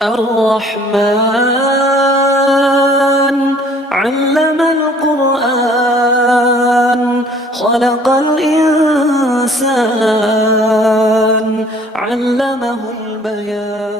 الرحمن علم القرآن خلق الإنسان علمه البيان.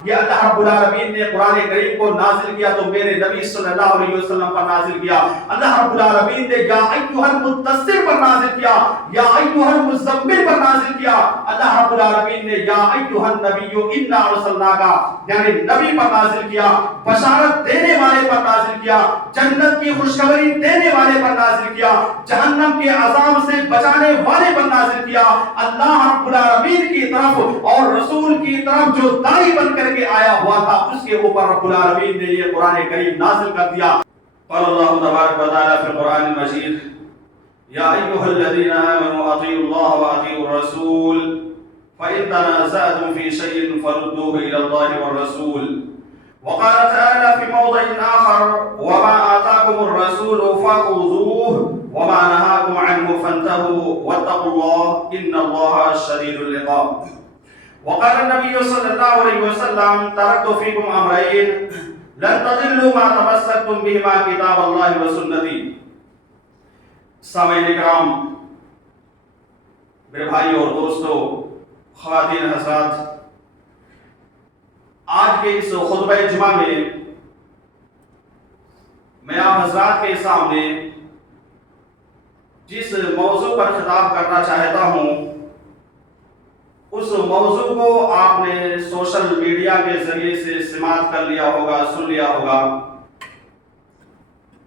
یہ اللہ رب العالمین نے قرآن کریم کو نازل کیا تو میرے نبی صلی اللہ علیہ وسلم پر نازل کیا. اللہ رب العالمین نے یا ایھا المدثر پر نازل کیا, یا ایھا المزمل پر نازل کیا. اللہ رب العالمین نے یا ایھا النبی انا ارسلناک یعنی نبی پر نازل کیا, بشارت دینے والے پر نازل کیا, جنت کی خوشخبری دینے والے پر نازل کیا, جہنم کے عذاب سے بچانے والے پر نازل کیا. اللہ رب العالمین کی طرف اور رسول کی طرف جو داعی بن کر کے آیا ہوا تھا اس کے اوپر رب العالمین نے یہ قرآن کریم نازل کر دیا. قال اللہ تبارک و تعالی فی القرآن المجید یا ایھا الذین آمنوا اطیعوا اللہ واطیعوا الرسول فإن تنازعتم في شيء فردوه إلى الله والرسول. وقال تعالى في موضع آخر وما آتاكم الرسول فخذوه وما نهاكم عنه فانتهوا واتقوا الله إن الله شديد العقاب. وقال النبي صلى الله عليه وسلم تركت فيكم أمرين لن تضلوا ما تمسكتم بهما كتاب الله وسنتي. سامعین کرام, میرے بھائی اور دوستو, خواتین حضرات, آج کے اس خطبہ جمعہ میں آپ حضرات کے سامنے جس موضوع پر خطاب کرنا چاہتا ہوں اس موضوع کو آپ نے سوشل میڈیا کے ذریعے سے سماعت کر لیا ہوگا, سن لیا ہوگا.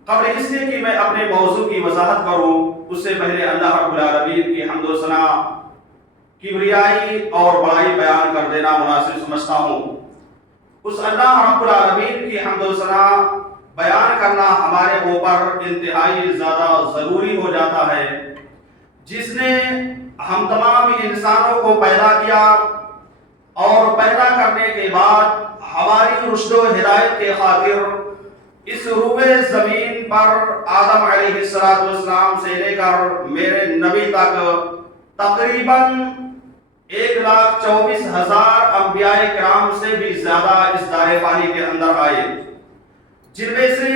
قبل اس سے کہ میں اپنے موضوع کی وضاحت کروں اس سے پہلے اللہ رب العالمین کی حمد و ثنا, کبریائی اور بڑائی بیان کر دینا مناسب سمجھتا ہوں. اس اللہ رب العالمین کی حمد و ثنا بیان کرنا ہمارے اوپر انتہائی زیادہ ضروری ہو جاتا ہے, جس نے ہم تمام انسانوں کو پیدا کیا اور پیدا کرنے کے بعد ہماری رشد و ہدایت کے خاطر اس روئے زمین پر آدم علیہ السلام سے لے کر میرے نبی تک تقریباً 1,24,000 انبیاء کرام سے بھی زیادہ اس دائرے فانی کے اندر آئے, جن میں سے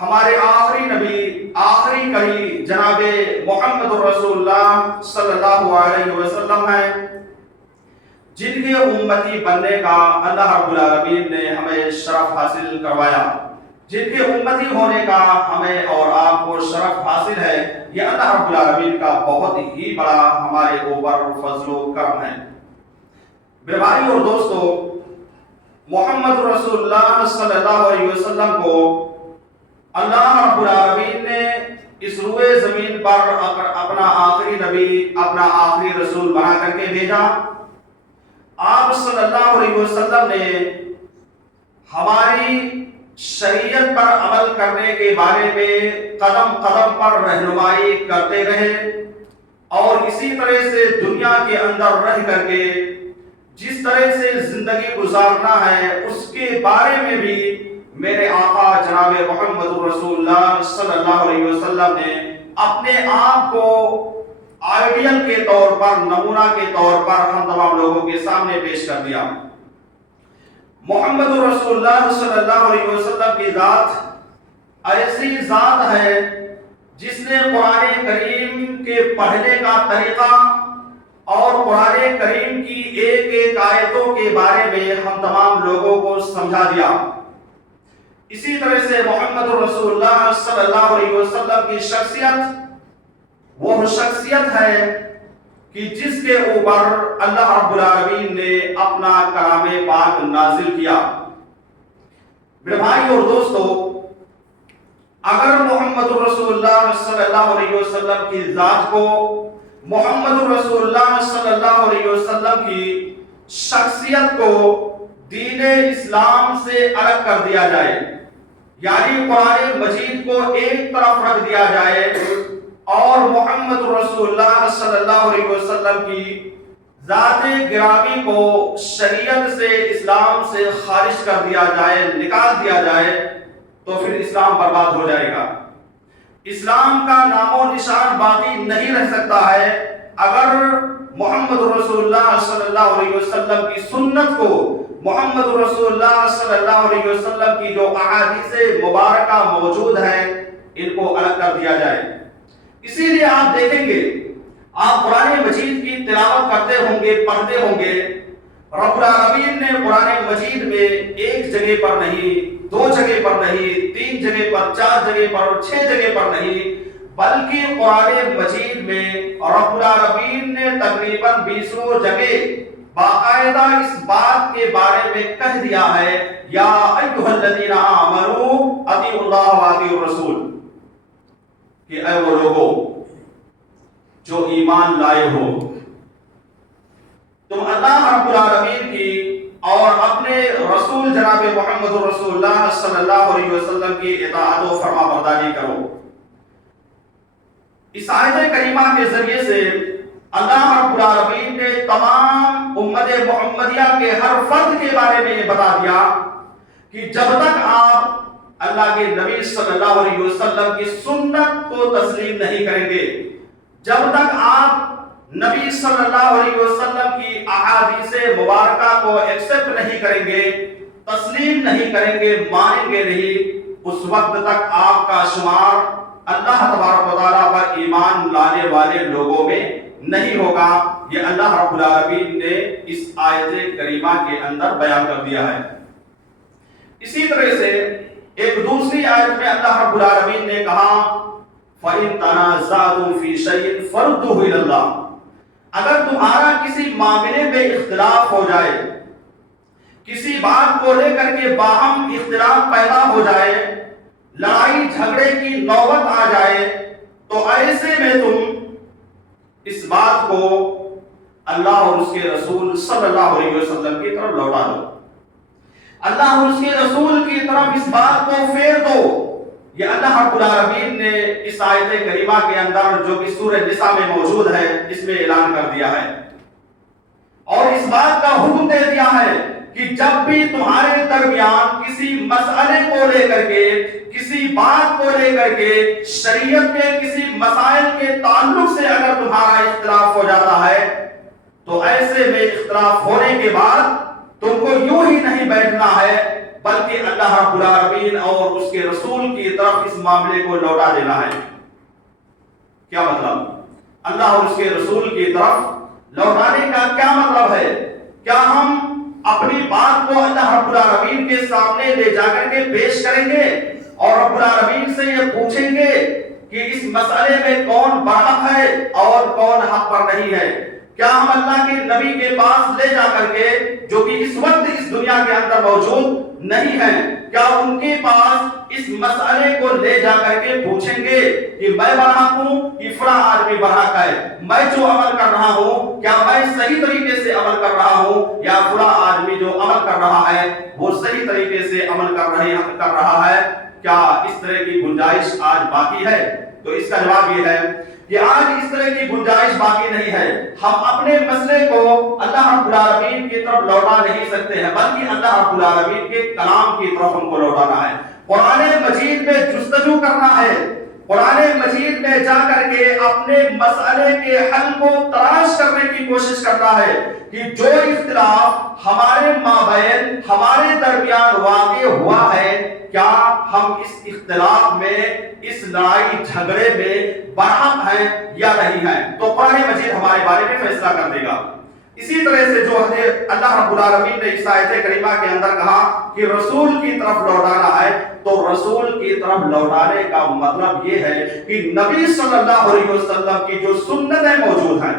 ہمارے آخری نبی, آخری کڑی جناب محمد رسول اللہ صلی اللہ علیہ وسلم ہیں, جن کے امتی بننے کا اللہ رب العالمین نے ہمیں شرف حاصل کروایا, جن کے امتی ہونے کا ہمیں اور آپ کو شرف حاصل ہے. یہ اللہ رب العالمین کا بہت ہی بڑا ہمارے اوپر فضل و کرم ہے. میرے بھائی اور دوستو, محمد رسول اللہ صلی اللہ علیہ وسلم کو اللہ رب العالمین نے اس روئے زمین پر اپنا آخری نبی, اپنا آخری رسول بنا کر کے بھیجا. آپ صلی اللہ علیہ وسلم نے ہماری شریعت پر عمل کرنے کے بارے میں قدم قدم پر رہنمائی کرتے رہے, اور اسی طرح سے دنیا کے اندر رہ کر کے جس طرح سے زندگی گزارنا ہے اس کے بارے میں بھی میرے آقا جناب محمد رسول اللہ صلی اللہ علیہ وسلم نے اپنے آپ کو آئیڈیل کے طور پر, نمونہ کے طور پر ہم تمام لوگوں کے سامنے پیش کر دیا. محمد رسول اللہ صلی اللہ علیہ وسلم کی ذات ایسی ذات ہے جس نے قرآن کریم کے پڑھنے کا طریقہ اور قرآن کریم کی ایک ایک آیتوں کے بارے میں ہم تمام لوگوں کو سمجھا دیا. اسی طرح سے محمد رسول اللہ صلی اللہ علیہ وسلم کی شخصیت وہ شخصیت ہے کہ جس کے اوپر اللہ رب العالمین نے اپنا کلام پاک نازل کیا. میرے بھائی اور دوستو, اگر محمد رسول اللہ صلی اللہ علیہ وسلم کی ذات کو, محمد رسول اللہ صلی اللہ علیہ وسلم کی شخصیت کو دین اسلام سے الگ کر دیا جائے, یعنی قرآن مجید کو ایک طرف رکھ دیا جائے اور محمد رسول اللہ صلی اللہ علیہ وسلم کی ذات گرامی کو شریعت سے, اسلام سے خارج کر دیا جائے, نکال دیا جائے, تو پھر اسلام برباد ہو جائے گا. اسلام کا نام و نشان باقی نہیں رہ سکتا ہے اگر محمد رسول اللہ صلی اللہ علیہ وسلم کی سنت کو، محمد رسول اللہ صلی اللہ علیہ وسلم کی جو احادیث مبارکہ موجود ہیں ان کو الگ کر دیا جائے۔ اسی لیے آپ دیکھیں گے، آپ قرآن مجید کی تلاوت کرتے ہوں گے، پڑھتے ہوں گے، رب العالمین نے قرآن مجید میں ایک جگہ پر نہیں، دو جگہ پر نہیں، تین جگہ پر، چار جگہ پر اور 6 جگہ پر نہیں، بلکہ قرآن مجید میں رب العالمین نے تقریباً 20 جگہ باقاعدہ اس بات کے بارے میں کہہ دیا ہے، یا ایھا الذین آمنوا اطیعوا اللہ واطیعوا الرسول، کہ اے وہ لوگوں جو ایمان لائے ہو، تم اللہ رب العالمین کی اور اپنے رسول جناب محمد رسول اللہ صلی اللہ علیہ وسلم کی اطاعت و فرما برداری کرو۔ اس آیت کریمہ کے ذریعے سے اللہ رب العالمین نے تمام امت محمدیہ کے ہر فرد کے بارے میں یہ بتا دیا کہ جب تک آپ اللہ کے نبی صلی اللہ علیہ وسلم کی سنت کو تسلیم نہیں کریں گے، جب تک آپ نبی صلی اللہ علیہ وسلم کی احادیث مبارکہ کو ایکسپٹ نہیں کریں گے، تسلیم نہیں کریں گے، مانیں گے نہیں، اس وقت تک آپ کا شمار اللہ تبارک و تعالیٰ پر ایمان لانے والے لوگوں میں نہیں ہوگا۔ یہ اللہ رب العالمین نے اس آیت کریمہ کے اندر بیان کر دیا ہے۔ اسی طرح سے ایک دوسری آیت میں اللہ رب العالمین نے کہا فَإِن تَنَازَعْتُمْ فِي شَيْءٍ فَرُدُّوهُ إِلَى اللَّهِ، اگر تمہارا کسی معاملے میں اختلاف ہو جائے، کسی بات کو لے کر کے باہم اختلاف پیدا ہو جائے، لڑائی جھگڑے کی نوبت آ جائے، تو ایسے میں تم اس بات کو اللہ اور اس کے رسول صلی اللہ علیہ وسلم کی طرف لوٹا دو، اللہ اور اس کے رسول کی طرف اس بات کو پھیر دو۔ یہ اللہ رب العالمین نے اس آیت کریمہ کے اندر جو کہ سورہ نساء میں موجود ہے اس میں اعلان کر دیا ہے، اور اس بات کا حکم دے دیا ہے کہ جب بھی تمہارے درمیان کسی مسئلے کو لے کر کے، کسی بات کو لے کر کے، شریعت کے کسی مسائل کے تعلق سے اگر تمہارا اختلاف ہو جاتا ہے، تو ایسے میں اختلاف ہونے کے بعد تم کو یوں ہی نہیں بیٹھنا ہے، بلکہ اللہ رب العالمین اور اس کے رسول کی طرف اس معاملے کو لوٹا دینا ہے۔ کیا مطلب؟ اللہ اور اس کے رسول کی طرف لوٹانے کا کیا مطلب ہے؟ کیا ہم اپنی بات کو اللہ رب العالمین کے سامنے لے جا کر کے پیش کریں گے اور رب العالمین سے یہ پوچھیں گے کہ اس مسئلے میں کون برحق ہے اور کون حق پر نہیں ہے؟ کیا ہم اللہ کے نبی کے پاس لے جا کر کے، جو کہ اس وقت اس دنیا کے اندر موجود نہیں ہیں، کیا ان کے پاس اس مسئلے کو لے جا کر کے پوچھیں گے کہ میں برحق ہوں کہ فلاں آدمی برحق ہے، میں جو عمل کر رہا ہوں کیا میں صحیح طریقے سے عمل کر رہا ہوں، یا فلاں آدمی جو عمل کر رہا ہے وہ صحیح طریقے سے عمل کر رہا ہے؟ کیا اس طرح کی گنجائش آج باقی ہے؟ تو اس کا جواب یہ ہے کہ آج اس طرح کی گنجائش باقی نہیں ہے۔ ہم اپنے مسئلے کو اللہ رب العالمین کی طرف لوٹا نہیں سکتے ہیں، بلکہ اللہ رب العالمین کے کلام کی طرف ہم کو لوٹانا ہے، قرآن مجید میں جستجو کرنا ہے، قرآن مجید میں جا کر کے اپنے مسئلے کے حل کو تلاش کرنے کی کوشش کرنا ہے کہ جو اختلاف ہمارے مابین، ہمارے درمیان واقع ہوا ہے، کیا ہم اس اختلاف میں، اس لڑائی جھگڑے میں برحق ہیں یا نہیں ہیں؟ تو قرآن مجید ہمارے بارے میں فیصلہ کر دے گا۔ اسی طرح سے جو اللہ رب العالمین نے اس آیت کریمہ کے اندر کہا کہ رسول کی طرف لوٹانا ہے، تو رسول کی طرف لوٹانے کا مطلب یہ ہے کہ نبی صلی اللہ علیہ وسلم کی جو سنتیں موجود ہیں،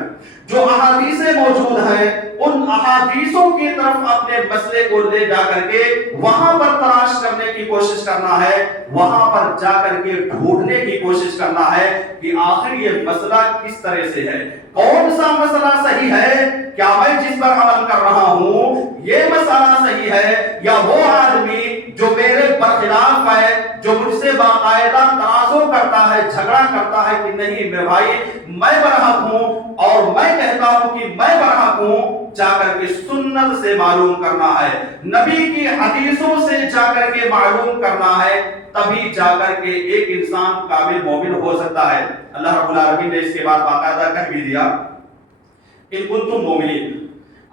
جو احادیثیں موجود ہیں، ان احادیثوں کی طرف اپنے مسئلے کو لے جا کر کے وہاں پر تلاش کرنے کی کوشش کرنا ہے، وہاں پر جا کر کے ڈھونڈنے کی کوشش کرنا ہے کہ آخر یہ مسئلہ کس طرح سے ہے، کون سا مسئلہ صحیح ہے، کیا میں جس پر عمل کر رہا ہوں یہ مسئلہ صحیح ہے، یا وہ آدمی جو میرے برخلاف ہے، جو مجھ سے باقاعدہ تنازع کرتا ہے، جھگڑا کرتا ہے کہ نہیں میرے بھائی میں برحق ہوں اور میں کہتا ہوں کہ میں برحق ہوں، جا کر کے سنت سے معلوم کرنا ہے، نبی کی حدیثوں سے جا کر کے معلوم کرنا ہے، تبھی جا کر کے ایک انسان کامل مومن ہو سکتا ہے۔ اللہ رب العالمین نے اس کے بعد باقاعدہ کہہ بھی دیا ان کنتم مومنین،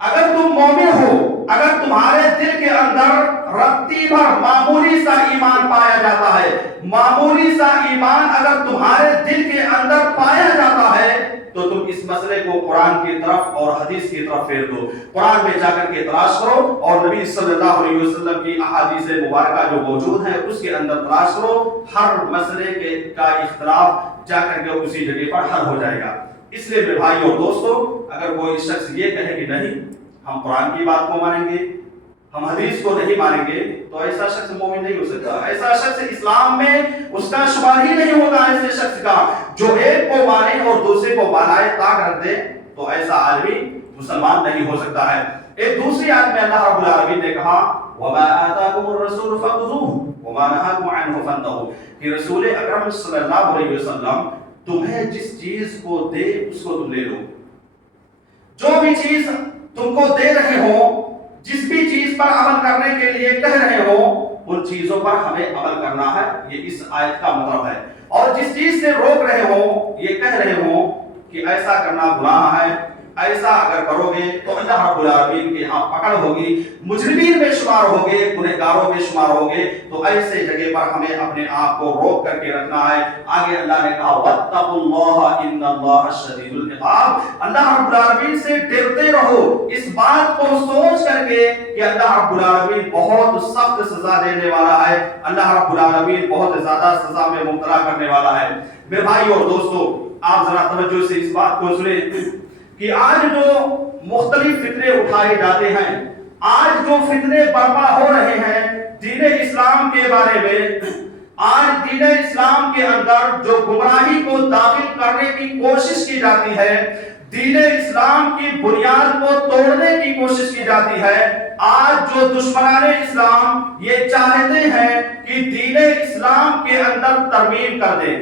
اگر تم مومن ہو، اگر تمہارے دل کے اندر رتی بھر معمولی سا ایمان پایا جاتا ہے، معمولی سا ایمان اگر تمہارے دل کے اندر پایا جاتا ہے تو تم اس مسئلے کو قرآن کی طرف اور حدیث کی طرف پھیر دو، قرآن میں جا کر کے تلاش کرو اور نبی صلی اللہ علیہ وسلم کی احادیث مبارکہ جو موجود ہیں اس کے اندر تلاش کرو، ہر مسئلے کا اختلاف جا کر کے اسی جگہ پر حل ہو جائے گا۔ اس لیے میرے بھائی اور دوستو، اگر کوئی شخص یہ کہے کہ نہیں ہم قرآن کی بات کو مانیں گے، ہم حدیث کو نہیں مانیں گے، تو ایسا شخص مومن نہیں ہو سکتا، ایسا شخص اسلام میں اس کا شمار ہی نہیں ہوگا۔ ایسے شخص کا جو ایک کو مانے اور دوسرے کو بالائے طاق رکھ دے تو ایسا آدمی مسلمان نہیں ہو سکتا ہے۔ ایک دوسری آیت میں اللہ رب العالمین نے کہا وَمَا آتَاكُمُ الرَّسُولُ فَخُذُوهُ وَمَا نَهَاكُمْ عَنْهُ فَانْتَهُوا، کہ رسول اکرم صلی اللہ علیہ وسلم تمہیں جس چیز کو دے اس کو تم لے لو، جو بھی چیز تم کو دے رہے ہو، جس بھی چیز پر عمل کرنے کے لیے کہہ رہے ہو، ان چیزوں پر ہمیں عمل کرنا ہے، یہ اس آیت کا مطلب ہے۔ اور جس چیز سے روک رہے ہو، یہ کہہ رہے ہو کہ ایسا کرنا گناہ ہے، ایسا اگر کرو گے تو اللہ رب العالمین کے ہاں پکڑ ہوگی، مجرمین میں شمار ہوگے، گنہگاروں میں شمار ہوگے، تو ایسے جگہ پر ہمیں اپنے آپ کو روک کر کے رکھنا ہے۔ آگے اللہ نے کہا وَاتَّقُوا اللَّهَ إِنَّ اللَّهَ شَدِيدُ الْعِقَابِ، اللہ رب العالمین سے ڈرتے رہو، اس بات کو سوچ کر کے کہ اللہ رب العالمین بہت سخت سزا دینے والا ہے، اللہ رب العالمین بہت زیادہ سزا میں مبتلا کرنے والا ہے۔ میرے بھائی اور دوستو، آپ ذرا توجہ سے اس بات کو سنیں کہ آج جو مختلف فتنے اٹھائے جاتے ہیں، آج جو فتنے برپا ہو رہے ہیں دین اسلام کے بارے میں، آج دین اسلام کے اندر جو گمراہی کو داخل کرنے کی کوشش کی جاتی ہے، دین اسلام کی بنیاد کو توڑنے کی کوشش کی جاتی ہے، آج جو دشمنان اسلام یہ چاہتے ہیں کہ دین اسلام کے اندر ترمیم کر دیں،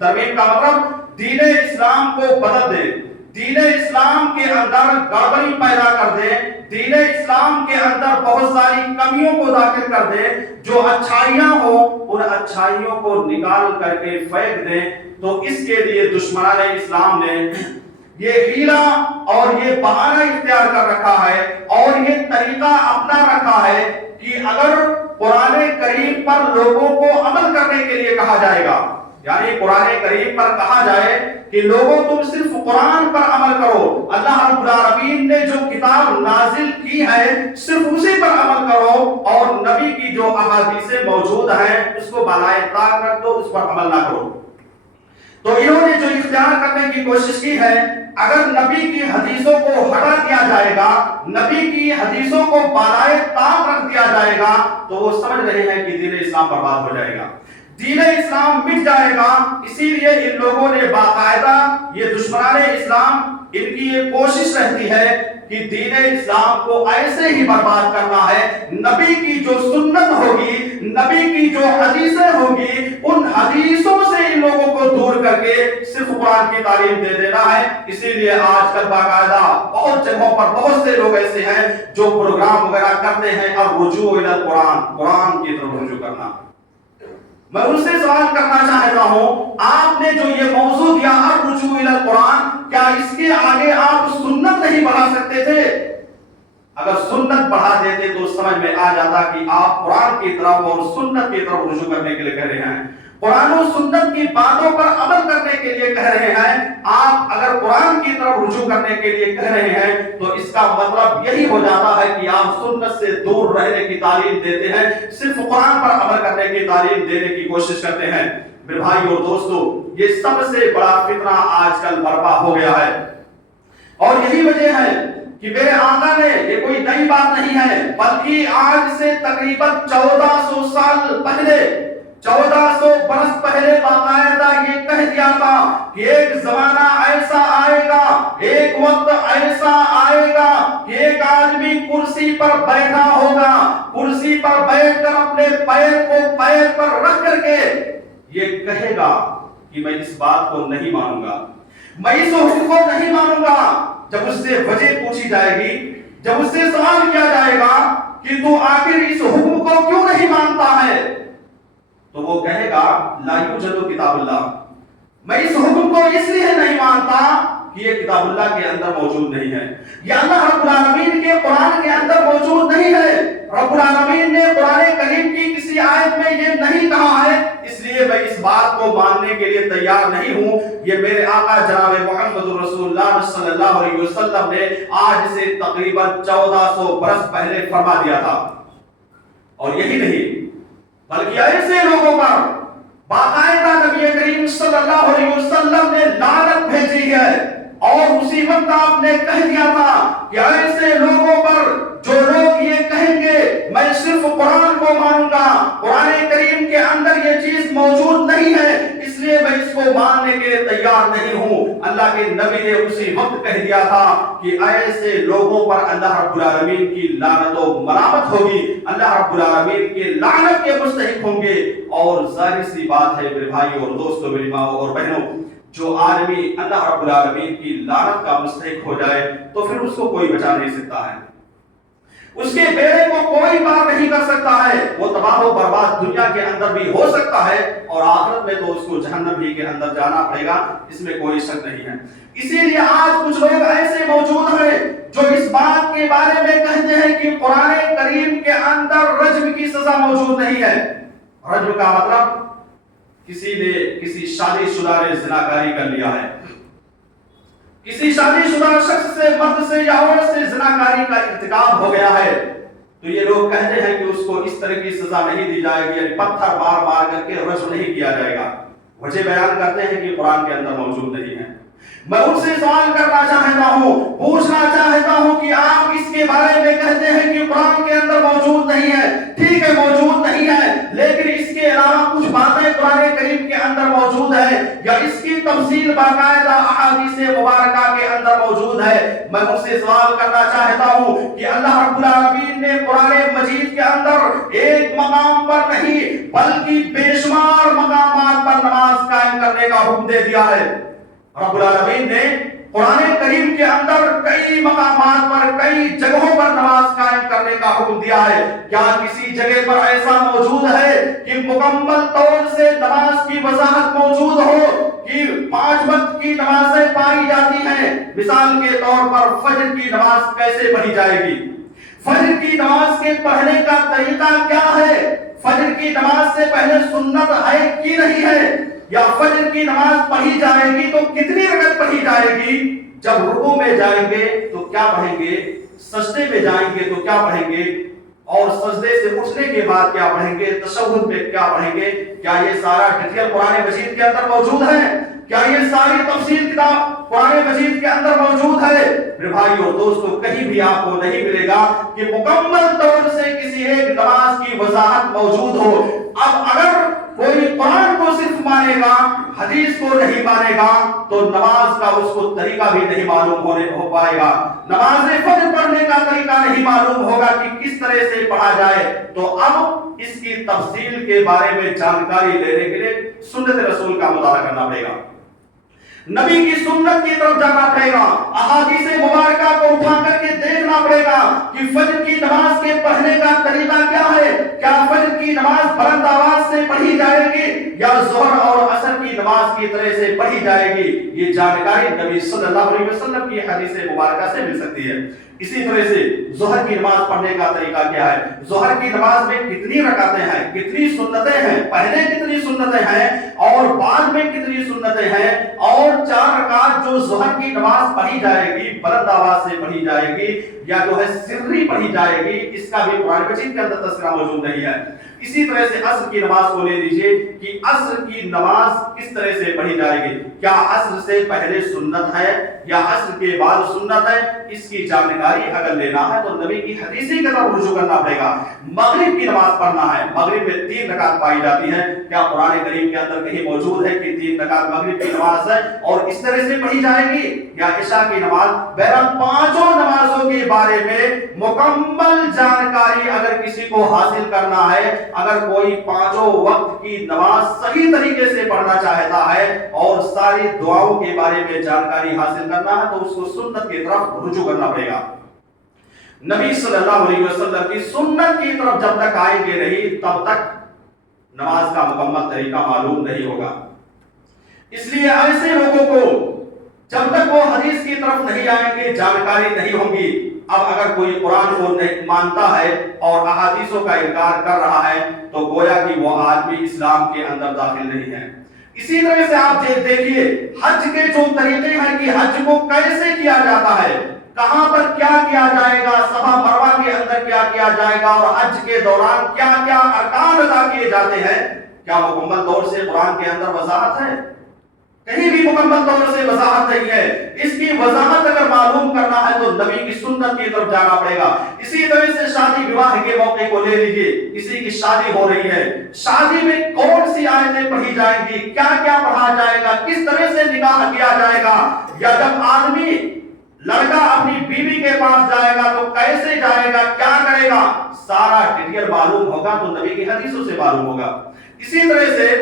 ترمیم کا مطلب دین اسلام کو بدل دیں، دین اسلام کے اندر گڑبڑی پیدا کر دیں، دین اسلام کے اندر بہت ساری کمیوں کو داخل کر دیں، جو اچھائیاں ہوں ان اچھائیوں کو نکال کر کے پھینک دیں۔ تو اس کے لیے دشمنان اسلام نے یہ ہیلا اور یہ بہانہ اختیار کر رکھا ہے اور یہ طریقہ اپنا رکھا ہے کہ اگر قرآن کریم پر لوگوں کو عمل کرنے کے لیے کہا جائے گا، یعنی قرآن کریم پر کہا جائے کہ لوگوں تم صرف قرآن پر عمل کرو، اللہ رب العالمین نے جو کتاب نازل کی ہے صرف اسی پر عمل کرو، اور نبی کی جو احادیث موجود ہیں اس کو بالائے طاق رکھ دو، اس پر عمل نہ کرو۔ تو انہوں نے جو اختیار کرنے کی کوشش کی ہے، اگر نبی کی حدیثوں کو ہٹا دیا جائے گا، نبی کی حدیثوں کو بالائے طاق رکھ دیا جائے گا، تو وہ سمجھ رہے ہیں کہ دین اسلام برباد ہو جائے گا، دین اسلام مٹ جائے گا۔ اسی لیے ان لوگوں نے باقاعدہ، یہ دشمنان اسلام، ان کی یہ کوشش رہتی ہے کہ دین اسلام کو ایسے ہی برباد کرنا ہے، نبی کی جو سنت ہوگی، نبی کی جو حدیثیں ہوگی، ان حدیثوں سے ان لوگوں کو دور کر کے صرف قرآن کی تعلیم دے دینا ہے۔ اسی لیے آج کل باقاعدہ بہت جگہوں پر بہت سے لوگ ایسے ہیں جو پروگرام وغیرہ کرتے ہیں، اب رجوع الی القرآن، قرآن کی طرف رجوع کرنا۔ میں ان سے سوال کرنا چاہتا ہوں، آپ نے جو یہ موضوع دیا الرجوع الی القرآن، کیا اس کے آگے آپ سنت نہیں بڑھا سکتے تھے؟ اگر سنت بڑھا دیتے تو سمجھ میں آ جاتا کہ آپ قرآن کی طرف اور سنت کی طرف رجوع کرنے کے لیے کہہ رہے ہیں، قرآن و سنت کی باتوں پر عمل کرنے کے لیے کہہ رہے ہیں۔ آپ اگر قرآن کی طرف رجوع کرنے کے لیے کہہ رہے ہیں تو اس کا مطلب یہی ہو جاتا ہے کہ آپ سنت سے دور رہنے کی تعلیم دیتے ہیں، صرف قرآن پر عمل کرنے کی تعلیم دینے کی کوشش کرتے ہیں۔ میرے بھائی اور دوستو، یہ سب سے بڑا فتنہ آج کل برپا ہو گیا ہے، اور یہی وجہ ہے کہ میرے آقا نے، یہ کوئی نئی بات نہیں ہے، بلکہ آج سے تقریباً 1400 سال پہلے، 1400 برس پہلے باقاعدہ یہ کہہ دیا تھا کہ ایک زمانہ ایسا آئے گا، ایک وقت ایسا آئے گا کہ ایک آدمی کرسی پر بیٹھا ہوگا، کرسی پر بیٹھ کر اپنے پیر کو پیر پر رکھ کر کے یہ کہے گا کہ میں اس بات کو نہیں مانوں گا، میں اس حکم کو نہیں مانوں گا۔ جب اس سے وجہ پوچھی جائے گی، جب اس سے سوال کیا جائے گا کہ تو آخر اس حکم کو کیوں نہیں مانتا ہے، تو وہ کہے گا لا یوجد کتاب اللہ، میں اس حکم کو اس لیے نہیں مانتا کہ یہ کتاب اللہ کے اندر موجود نہیں ہے، یہ اللہ رب العالمین کے قرآن کے اندر موجود نہیں ہے، رب العالمین نے قرآن کریم کی کسی آیت میں یہ نہیں کہا ہے، اس لیے میں اس بات کو ماننے کے لیے تیار نہیں ہوں۔ یہ میرے آقا جناب محمد رسول اللہ صلی اللہ علیہ وسلم نے آج سے تقریباً 1400 برس پہلے فرما دیا تھا۔ اور یہی نہیں بلکہ ایسے لوگوں پر باقاعدہ نبی کریم صلی اللہ علیہ وسلم نے لعنت بھیجی ہے، اور اسی وقت آپ نے کہہ دیا تھا کہ ایسے لوگوں پر جو لوگ یہ کہیں گے میں صرف قرآن کو مانوں گا، قرآن کریم کے اندر یہ چیز موجود نہیں ہے اس لیے میں اس کو ماننے کے لیے تیار نہیں ہوں، اللہ کے نبی نے اسی وقت کہہ دیا تھا کہ ایسے لوگوں پر اللہ رب العالمین کی لعنت و ملامت ہوگی، اللہ رب العالمین کے لعنت کے مستحق ہوں گے۔ اور ظاہر سی بات ہے میرے بھائی اور دوستوں، میری ماں اور بہنوں، جو آدمی اللہ رب العالمین کی لعنت کا مستحق ہو جائے تو پھر اس کو کوئی بچا نہیں سکتا ہے، اس کے بیڑے کو کوئی پار نہیں کر سکتا ہے، وہ تباہ و برباد دنیا کے اندر بھی ہو سکتا ہے اور آخرت میں تو اس کو جہنم ہی کے اندر جانا پڑے گا، اس میں کوئی شک نہیں ہے۔ اسی لیے آج کچھ لوگ ایسے موجود ہیں جو اس بات کے بارے میں کہتے ہیں کہ قرآن کریم کے اندر رجم کی سزا موجود نہیں ہے۔ رجم کا مطلب کسی نے کسی شادی شدہ نے زناکاری کر لیا ہے، کسی شادی شدہ شخص سے، مرد سے یا عورت سے زناکاری کا ارتکاب ہو گیا ہے تو یہ لوگ کہتے ہیں کہ اس کو اس طرح کی سزا نہیں دی جائے گی، یعنی پتھر مار مار کر کے رجم نہیں کیا جائے گا۔ وجہ بیان کرتے ہیں کہ قرآن کے اندر موجود نہیں ہے۔ میں ان سے سوال کرنا چاہتا ہوں، پوچھنا چاہتا ہوں کہ آپ اس کے بارے میں کہتے ہیں کہ قرآن کے اندر موجود نہیں ہے، ٹھیک ہے موجود نہیں ہے، لیکن اس کے علاوہ کچھ باتیں قرآن کریم کے اندر موجود ہے یا اس کی تفصیل باقاعدہ احادیث مبارکہ کے اندر موجود ہے۔ میں ان سے سوال کرنا چاہتا ہوں کہ اللہ رب العالمین نے قرآن مجید کے اندر ایک مقام پر نہیں بلکہ بے شمار مقامات پر نماز قائم کرنے کا حکم دے دیا ہے۔ رب العالمین نے قرآن کریم کے اندر کئی مقامات پر، کئی جگہوں پر نماز قائم کرنے کا حکم دیا ہے۔ کیا کسی جگہ پر ایسا موجود ہے کہ مکمل طور سے نماز کی وضاحت موجود ہو کہ 5 وقت کی نمازیں پائی جاتی ہیں؟ مثال کے طور پر فجر کی نماز کیسے پڑھی جائے گی؟ فجر کی نماز کے پڑھنے کا طریقہ کیا ہے؟ فجر کی نماز سے پہلے سنت ہے کہ نہیں ہے؟ یا فجر کی نماز پڑھی جائے گی تو کتنی رکعت پڑھی جائے گی؟ جب رکوع میں جائیں گے تو کیا پڑھیں گے؟ سجدے میں جائیں گے تو کیا پڑھیں گے؟ اور سجدے سے اٹھنے کے بعد کیا پڑھیں گے؟ تشہد میں کیا پڑھیں گے؟ کیا یہ سارا ڈیٹیل قرآن مجید کے اندر موجود ہے؟ کیا یہ ساری تفصیل کتاب قرآن مجید کے اندر موجود ہے؟ میرے بھائی اور دوستو، کہیں بھی آپ کو نہیں ملے گا کہ مکمل طور سے کسی ایک نماز کی وضاحت موجود ہو۔ اب اگر کوئی قرآن کو صرف مانے گا، حدیث کو نہیں مانے گا تو نماز کا اس کو طریقہ بھی نہیں معلوم ہو پائے گا، نماز فجر پڑھنے کا طریقہ نہیں معلوم ہوگا کہ کس طرح سے پڑھا جائے۔ تو اب اس کی تفصیل کے بارے میں جانکاری لینے کے لیے سنت رسول کا مطالعہ کرنا پڑے گا، نبی کی سنت کی طرف جانا پڑے گا، احادیث مبارکہ کو اٹھا کر کے دیکھنا پڑے گا کہ فجر کی نماز کے پڑھنے کا طریقہ کیا ہے۔ کیا فجر کی نماز بلند آواز سے پڑھی جائے گی یا ظہر اور عصر کی نماز کی طرح سے پڑھی جائے گی؟ یہ جانکاری نبی صلی اللہ علیہ وسلم کی حدیث مبارکہ سے مل سکتی ہے۔ اسی طرح سے ظہر کی نماز پڑھنے کا طریقہ کیا ہے، ظہر کی نماز میں کتنی رکعتیں ہیں، کتنی سنتیں ہیں، پہلے کتنی سنتیں ہیں اور بعد میں کتنی سنتیں ہیں، اور 4 رکعت جو ظہر کی نماز پڑھی جائے گی بلند آواز سے پڑھی جائے گی یا جو ہے سری پڑھی جائے گی، اس کا بھی قرآن مجید کے اندر تذکرہ موجود نہیں ہے۔ اسی طرح سے عصر کی نماز کو لے لیجئے کہ عصر کی نماز کس طرح سے پڑھی جائے گی، کیا عصر سے پہلے سنت ہے یا عصر کے بعد سنت ہے؟ اس کی جانکاری اگر لینا ہے تو نبی کی حدیثی کی طرف رجوع کرنا پڑے گا۔ مغرب کی نماز پڑھنا ہے، مغرب میں 3 رکعت پائی جاتی ہے، کیا قرآن کریم کے اندر کہیں موجود ہے کہ 3 رکعت مغرب کی نماز ہے اور اس طرح سے پڑھی جائے گی؟ یا عشاء کی نماز؟ بہرحال 5 نمازوں کے بارے میں مکمل جانکاری اگر کسی کو حاصل کرنا ہے، اگر کوئی 5 وقت کی نماز صحیح طریقے سے پڑھنا چاہتا ہے اور ساری دعاؤں کے بارے میں جانکاری حاصل کرنا ہے تو اس کو سنت کی طرف رجوع کرنا پڑے گا۔ نبی صلی اللہ علیہ وسلم کی سنت کی طرف جب تک آئیں گے نہیں تب تک نماز کا مکمل طریقہ معلوم نہیں ہوگا۔ اس لیے ایسے لوگوں کو جب تک وہ حدیث کی طرف نہیں آئیں گے جانکاری نہیں ہوگی۔ اب اگر کوئی قرآن کو نہیں مانتا ہے اور احادیثوں کا انکار کر رہا ہے تو گویا کہ وہ آدمی اسلام کے اندر داخل نہیں ہے۔ اسی طرح سے آپ دیکھیے حج کے جو طریقے ہیں کہ حج کو کیسے کیا جاتا ہے، کہاں پر کیا کیا جائے گا، صفا مروہ کے اندر کیا کیا جائے گا، اور حج کے دوران کیا کیا ارکان ادا کیے جاتے ہیں، کیا مکمل طور سے قرآن کے اندر وضاحت ہے؟ کہیں بھی مکمل طور سے وضاحت نہیں ہے۔ اس کی وضاحت اگر معلوم کرنا ہے تو نبی کی سنت کی طرف جانا پڑے گا۔ اسی طرح سے شادی بیاہ کے موقع کو لے لیجئے، کسی کی شادی ہو رہی ہے، شادی میں کون سی آیتیں پڑھی جائیں گی، کیا کیا پڑھا جائے گا، کس طرح سے نکاح کیا جائے گا، یا جب آدمی لڑکا اپنی بیوی کے پاس جائے گا تو کیسے جائے گا، کیا کرے گا، سارا ڈیٹیل معلوم ہوگا تو نبی کی حدیثوں سے معلوم ہوگا۔ اسی طرح سے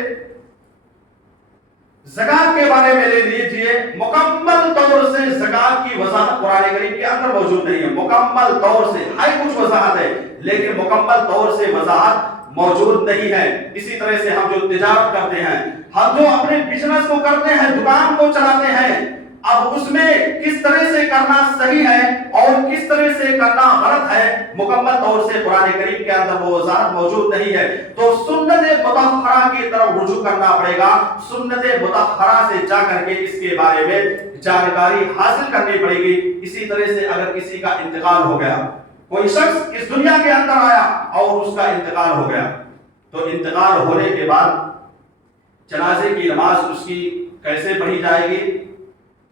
زکات کے بارے میں لے لیجئے، مکمل طور سے زکات کی وضاحت قرآن کریم کے اندر موجود نہیں ہے۔ مکمل طور سے ہے کچھ وضاحت ہے لیکن مکمل طور سے وضاحت موجود نہیں ہے۔ اسی طرح سے ہم جو تجارت کرتے ہیں، ہم جو اپنے بزنس کو کرتے ہیں، دکان کو چلاتے ہیں، اب اس میں کس طرح سے کرنا صحیح ہے اور کس طرح سے کرنا غلط ہے، مکمل طور سے قرآن کریم کے اندر وہ وضاحت موجود نہیں ہے۔ تو سنت مطہرہ کی طرف رجوع کرنا پڑے گا، سنت مطہرہ سے جا کر کے اس کے بارے میں جانکاری حاصل کرنی پڑے گی۔ اسی طرح سے اگر کسی کا انتقال ہو گیا، کوئی شخص اس دنیا کے اندر آیا اور اس کا انتقال ہو گیا، تو انتقال ہونے کے بعد جنازے کی نماز اس کی کیسے پڑھی جائے گی،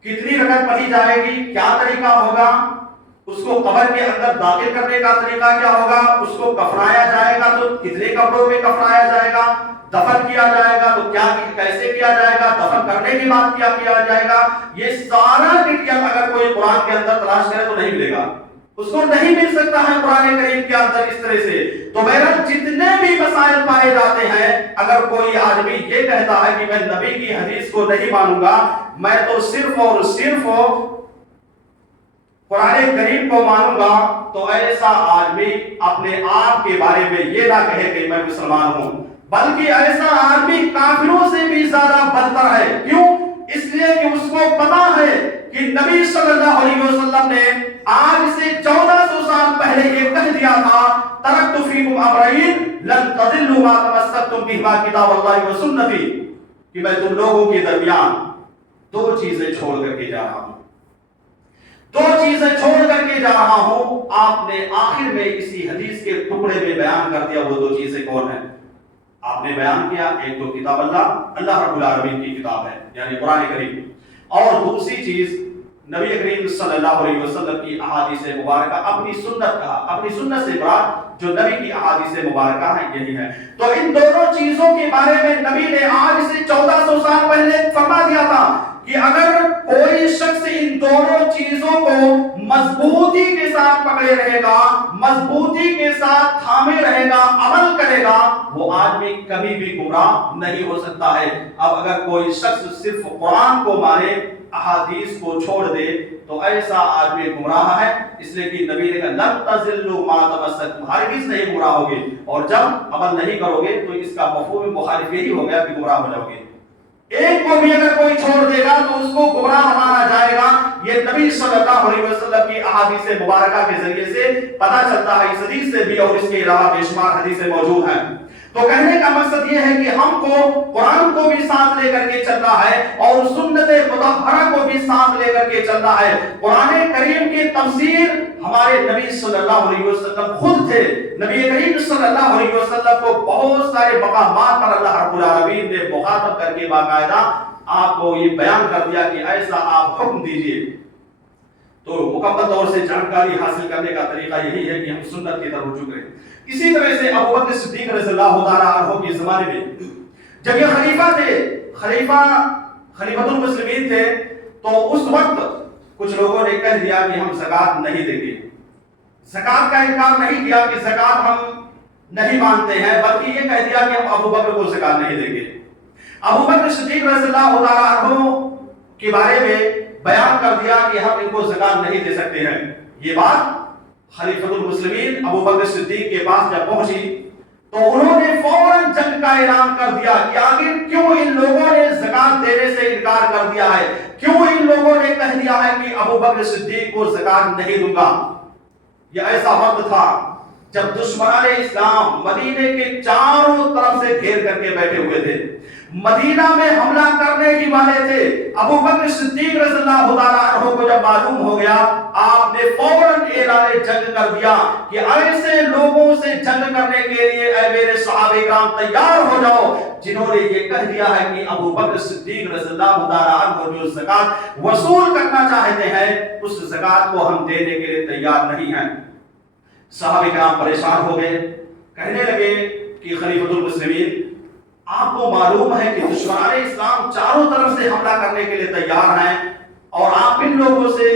کتنی رکعت پڑھی جائے گی، کیا طریقہ ہوگا، اس کو قبر کے اندر داخل کرنے کا طریقہ کیا ہوگا، اس کو کفنایا جائے گا تو کتنے کپڑوں میں کفنایا جائے گا، دفن کیا جائے گا تو کیا کیسے کیا جائے گا، دفن کرنے کے بعد کیا کیا جائے گا، یہ سارا ڈیٹیل اگر کوئی قرآن کے اندر تلاش کرے تو نہیں ملے گا، اس کو نہیں مل سکتا ہے قرآن کریم کے اندر اس طرح سے۔ تو بہرحال جتنے بھی مسائل پائے جاتے ہیں، اگر کوئی آدمی یہ کہتا ہے کہ میں نبی کی حدیث کو نہیں مانوں گا، میں تو صرف اور صرف قرآن کریم کو مانوں گا، تو ایسا آدمی اپنے آپ کے بارے میں یہ نہ کہے کہ میں مسلمان ہوں، بلکہ ایسا آدمی کافروں سے بھی زیادہ بدتر ہے۔ کیوں؟ اس لیے کہ اس کو پتا ہے کہ نبی صلی اللہ علیہ وسلم نے آج سے 1400 سال پہلے یہ کہہ دیا تھا، ترکت فیکم امرین لن تضلوا ما تمسکتم بہما کتاب اللہ و سنتی، کہ میں تم لوگوں کے درمیان دو چیزیں چھوڑ کر کے جا رہا ہوں، دو چیزیں چھوڑ کر کے جا رہا ہوں۔ آپ نے آخر میں اسی حدیث کے ٹکڑے میں بیان کر دیا وہ دو چیزیں کون ہیں۔ آپ نے بیان کیا ایک تو کتاب اللہ رب العالمین کی کتاب ہے یعنی قرآن کریم، اور دوسری چیز نبی کریم صلی اللہ علیہ وسلم کی احادیث مبارکہ، اپنی سنت کا، اپنی سنت سے مراد جو نبی کی احادیث مبارکہ ہیں یہی ہے۔ تو ان دونوں چیزوں کے بارے میں نبی نے آج سے 1400 سال پہلے فرما دیا تھا کہ اگر کوئی شخص ان دونوں چیزوں کو مضبوطی کے ساتھ پکڑے رہے گا، مضبوطی کے ساتھ تھامے رہے گا، عمل کرے گا، وہ آدمی کبھی بھی گمراہ نہیں ہو سکتا ہے۔ اب اگر کوئی شخص صرف قرآن کو مانے، احادیث کو چھوڑ دے، تو ایسا آدمی گمراہ ہے۔ اس لیے کہ نبی نے کہا لن تضلوا ما تمسکتم، ہرگز نہیں گمراہ ہوگے، اور جب عمل نہیں کرو گے تو اس کا مفہوم مخالف یہی ہو گیا کہ گمراہ ہو جاؤ گے۔ ایک کو بھی اگر کوئی چھوڑ دے گا تو اس کو گمراہ مانا جائے گا۔ یہ نبی صلی اللہ علیہ وسلم کی احادیث مبارکہ کے ذریعے سے پتہ چلتا ہے، اس حدیث سے بھی اور اس کے علاوہ بے شمار حدیثیں موجود ہیں۔ تو کہنے کا مقصد یہ ہے کہ ہم کو قرآن کو بھی ساتھ لے کر کے چلنا ہے اور سنت مطہرہ کو بھی ساتھ لے کر کے چلنا ہے۔ قرآن کریم کی تفسیر ہمارے نبی صلی اللہ علیہ وسلم خود تھے۔ نبی کریم صلی اللہ علیہ وسلم کو بہت سارے مقامات پر اللہ رب العالمین نے مخاطب کر کے باقاعدہ آپ کو یہ بیان کر دیا کہ ایسا آپ حکم دیجئے۔ تو مکمل طور سے جانکاری حاصل کرنے کا طریقہ یہی ہے کہ ہم سنت کی طرف رجوع کریں۔ اسی طرح سے ابو بکر صدیق رضی اللہ تعالیٰ عنہ کے زمانے میں جب یہ خلیفہ تھے، خلیفۃ المسلمین تھے، تو اس وقت کچھ لوگوں نے کہہ دیا کہ ہم زکوٰۃ نہیں دیں گے، زکوٰۃ کا انکار نہیں کیا کہ زکوٰۃ ہم نہیں مانتے ہیں، بلکہ یہ کہہ دیا کہ ہم ابو بکر کو زکوٰۃ نہیں دیں گے۔ ابو بکر صدیق رضی اللہ تعالیٰ عنہ کے بارے میں بیان کر دیا کہ ہم ان کو زکوٰۃ نہیں دے سکتے ہیں۔ یہ بات خلیفۃ المسلمین ابو بکر صدیق کے پاس جب پہنچی تو انہوں نے فوراً جنگ کا اعلان کر دیا کہ آخر کیوں ان لوگوں نے زکات دینے سے انکار کر دیا ہے، کیوں ان لوگوں نے کہہ دیا ہے کہ ابو بکر صدیق کو زکات نہیں دوں گا۔ یہ ایسا وقت تھا جب دشمنان اسلام مدینے کے چاروں طرف سے گھیر کر کے بیٹھے ہوئے تھے، مدینہ میں حملہ کرنے ہی والے تھے۔ ابو بکر صدیق رضی اللہ تعالیٰ عنہ کو جب معلوم ہو گیا، آپ نے فوراً اعلان جنگ کر دیا کہ ایسے لوگوں سے جنگ کرنے کے لیے اے میرے صحابہ کرام تیار ہو جاؤ جنہوں نے یہ کہہ دیا ہے کہ ابو بکر صدیق رضی اللہ تعالیٰ عنہ جو زکات وصول کرنا چاہتے ہیں اس زکات کو ہم دینے کے لیے تیار نہیں ہیں۔ صحابہ کرام پریشان ہو گئے، کہنے لگے کہ خلیفۃ المسلمین، آپ کو معلوم ہے کہ دشمنان اسلام چاروں طرف سے حملہ کرنے کے لیے تیار ہیں اور آپ ان لوگوں سے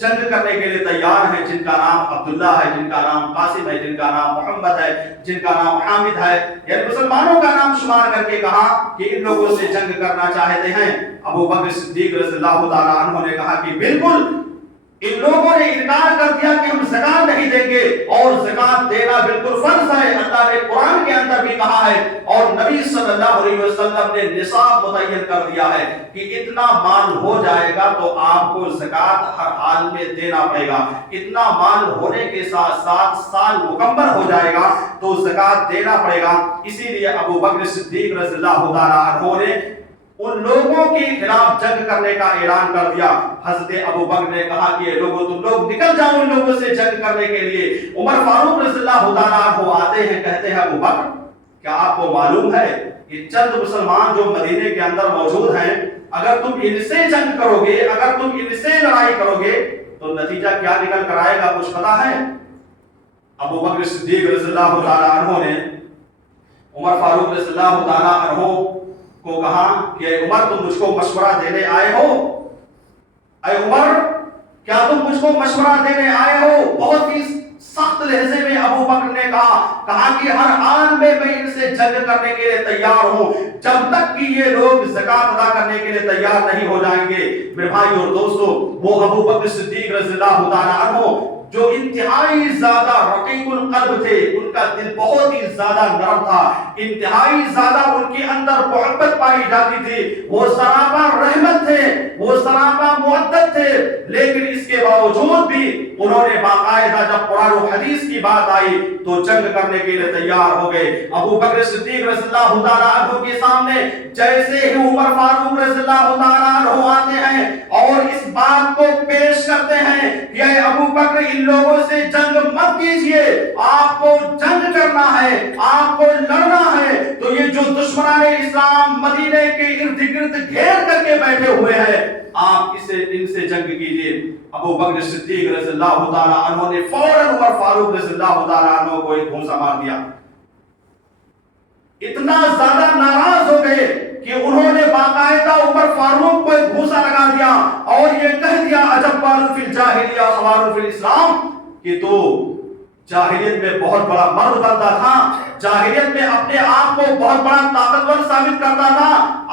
جنگ کرنے کے لیے تیار ہیں جن کا نام عبداللہ ہے، جن کا نام قاسم ہے، جن کا نام محمد ہے، جن کا نام حامد ہے، یعنی مسلمانوں کا نام شمار کر کے کہا کہ ان لوگوں سے جنگ کرنا چاہتے ہیں۔ ابو بکر صدیق رضی اللہ تعالیٰ عنہ نے کہا کہ بالکل، ان لوگوں نے انکار کر دیا کہ ہم زکات نہیں دیں گے، اور زکات دینا بالکل فرض ہے، اللہ نے قرآن کے اندر بھی کہا ہے اور نبی صلی اللہ علیہ وسلم نے نصاب متعین کر دیا ہے کہ اتنا مال ہو جائے گا تو آپ کو زکات ہر حال میں دینا پڑے گا، اتنا مال ہونے کے ساتھ 7 سال مکمل ہو جائے گا تو زکات دینا پڑے گا۔ اسی لیے ابو بکر صدیق رضی اللہ تعالیٰ عنہ نے ان لوگوں کے خلاف جنگ کرنے کا اعلان کر دیا۔ حضرت ابو بکر نے کہا کہ لوگوں تم لوگ نکل جاؤ ان لوگوں سے جنگ کرنے کے لیے۔ عمر فاروق رضی اللہ تعالیٰ عنہ آتے ہیں، کہتے ہیں ابو بکر، کیا آپ کو معلوم ہے کہ چند مسلمان جو مدینے کے اندر موجود ہیں، اگر تم ان سے جنگ کرو گے، اگر تم ان سے لڑائی کرو گے تو نتیجہ کیا نکل کر آئے گا، کچھ پتا ہے؟ ابو بکر صدیق رضی اللہ تعالیٰ عنہ نے عمر فاروق رضی اللہ تعالیٰ عنہ کو کہا کہ اے عمر، تم مجھ کو مشورہ دینے آئے ہو؟ اے عمر، کیا تم مجھ کو مشورہ دینے آئے ہو؟ بہت ہی سخت لہجے میں ابو بکر نے کہا کہ ہر حال میں ان سے جنگ کرنے کے لیے تیار ہوں جب تک کہ یہ لوگ زکات ادا کرنے کے لیے تیار نہیں ہو جائیں گے۔ میرے بھائی اور دوستو، وہ ابو بکر صدیق رضی اللہ تعالیٰ عنہ جو انتہائی زیادہ رقیق القلب تھے، ان کا دل بہت ہی زیادہ نرم تھا، انتہائی زیادہ ان کے اندر محبت پائی جاتی تھی، وہ سراپا رحمت تھے، وہ سراپا مودت تھے، لیکن اس کے باوجود بھی انہوں نے باقاعدہ جب قرآن و حدیث کی بات آئی تو جنگ کرنے کے لیے تیار ہو گئے۔ ابو بکر صدیق رضی اللہ تعالیٰ عنہ کے سامنے جیسے ہی عمر فاروق رضی اللہ تعالیٰ عنہ آتے ہیں اور اس بات کو پیش کرتے ہیں کہ اے ابو بکر، ان لوگوں سے جنگ مت کیجئے، آپ کو جنگ کرنا ہے، آپ کو لڑنا ہے، تو یہ جو دشمنان اسلام مدینے کے ارد گرد گھیر کر کے بیٹھے ہوئے ہیں، آپ ان سے جنگ کیجئے۔ ابو بکر صدیق رضی اللہ تعالیٰ عنہ نے فوراً عمر فاروق رضی اللہ تعالیٰ عنہ کو ایک گھونسا مار دیا۔ اتنا زیادہ ناراض ہو گئے کہ انہوں نے باقاعدہ عمر فاروق کو ایک گھونسا لگا دیا اور یہ کہہ دیا عجب بال فی الجاہلیہ خوار فی الاسلام، کہ تو جاہلیت میں بہت بڑا مرد بنتا تھا، جاہلیت میں اپنے آپ کو بہت بڑا طاقتور ثابت کرتا تھا،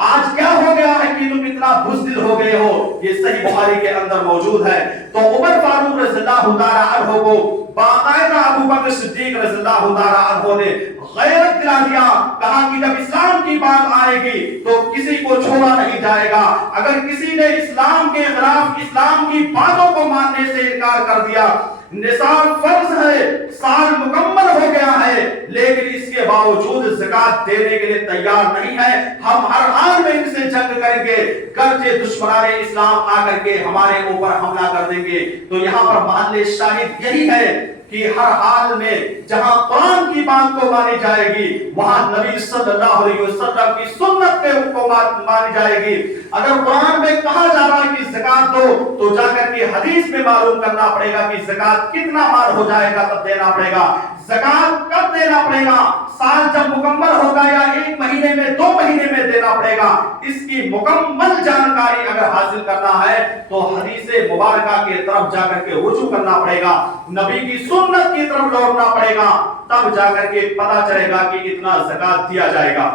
آج کیا ہو گیا ہے کہ تم اتنا بزدل ہو گئے ہو؟ یہ صحیح بخاری کے اندر موجود ہے۔ تو عمر فاروق رضی اللہ تعالیٰ عنہ کو باقاعدہ ابو بکر صدیق رضی اللہ تعالیٰ عنہ نے غیرت دلا دیا، کہا کہ جب اسلام کی بات آئے گی تو کسی کو چھوڑا نہیں جائے گا، اگر کسی نے اسلام کے خلاف اسلام کی باتوں کو ماننے سے انکار کر دیا، نصاب فرض ہے، سال مکمل ہو گیا ہے، لیکن اس کے باوجود زکات دینے کے لیے تیار نہیں ہے، ہم ہر حال میں ان سے جنگ کریں گے، گرچہ دشمنان اسلام آ کر کے ہمارے اوپر حملہ کر دیں گے۔ تو یہاں پر محل شاہد یہی ہے کہ ہر حال میں جہاں قرآن کی بات کو مانی جائے گی، وہاں نبی صلی اللہ علیہ وسلم کی سنت کے کو مانی جائے گی۔ اگر قرآن میں کہا جا رہا ہے کہ زکات دو، تو جا کر کے حدیث میں معلوم کرنا پڑے گا کہ زکات کتنا مال ہو جائے گا تب دینا پڑے گا، زکات کب دینا پڑے گا، سال جب مکمل ہوگا یا 1 مہینے میں 2 مہینے میں دینا پڑے گا، اس کی مکمل جانکاری اگر حاصل کرنا ہے تو حدیث مبارکہ کے طرف جا کر کے رجوع کرنا پڑے گا، نبی کی سنت کی طرف لوٹنا پڑے گا، تب جا کر کے پتا چلے گا کہ اتنا زکات دیا جائے گا۔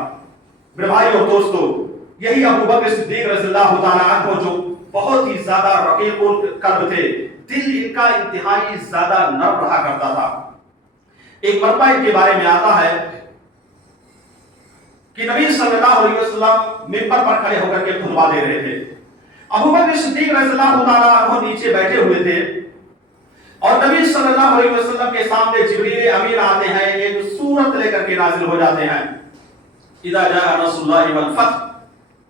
میرے بھائی اور دوستو، یہی ابو بکر صدیق رضی اللہ تعالیٰ عنہ جو بہت ہی زیادہ رقیق القلب تھے، دل ان کا انتہائی زیادہ نرم رہا کرتا تھا۔ ایک مرتبہ ان کے بارے میں آتا ہے کہ نبی صلی اللہ علیہ وسلم منبر پر کھڑے ہو کر کے خطبہ دے رہے تھے. ابو بکر صدیق رضی اللہ تعالیٰ عنہ نیچے بیٹھے ہوئے تھے اور نبی صلی اللہ علیہ وسلم کے سامنے جبریل امین آتے ہیں, ایک سورت لے کر کے نازل ہو جاتے ہیں, اذا جاء نصر اللہ والفتح.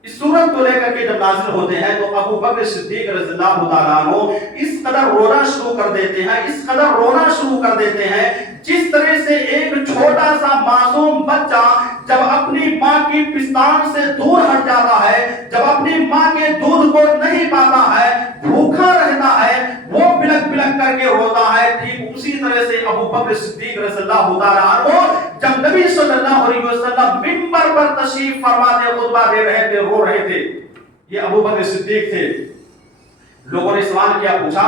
اس سورت کو لے کر کے جب نازل ہوتے ہیں تو ابو بکر صدیق رضی اللہ تعالیٰ عنہ اس قدر رونا شروع کر دیتے ہیں, اس قدر رونا شروع کر دیتے ہیں جس طرح سے ایک چھوٹا سا معصوم بچہ جب اپنی ماں کی پستان سے دور ہٹ جاتا ہے, جب اپنی ماں کے دودھ کو نہیں پاتا ہے, بھوکا رہتا ہے, وہ بلک بلک کر کے روتا ہے, ٹھیک اسی طرح سے ابو بکر صدیق رضی اللہ تعالیٰ عنہ جب نبی صلی اللہ علیہ وسلم منبر پر تشریف فرماتے خطبہ دے رہے تھے, رو رہے تھے. یہ ابو بکر صدیق تھے. لوگوں نے سوال کیا, پوچھا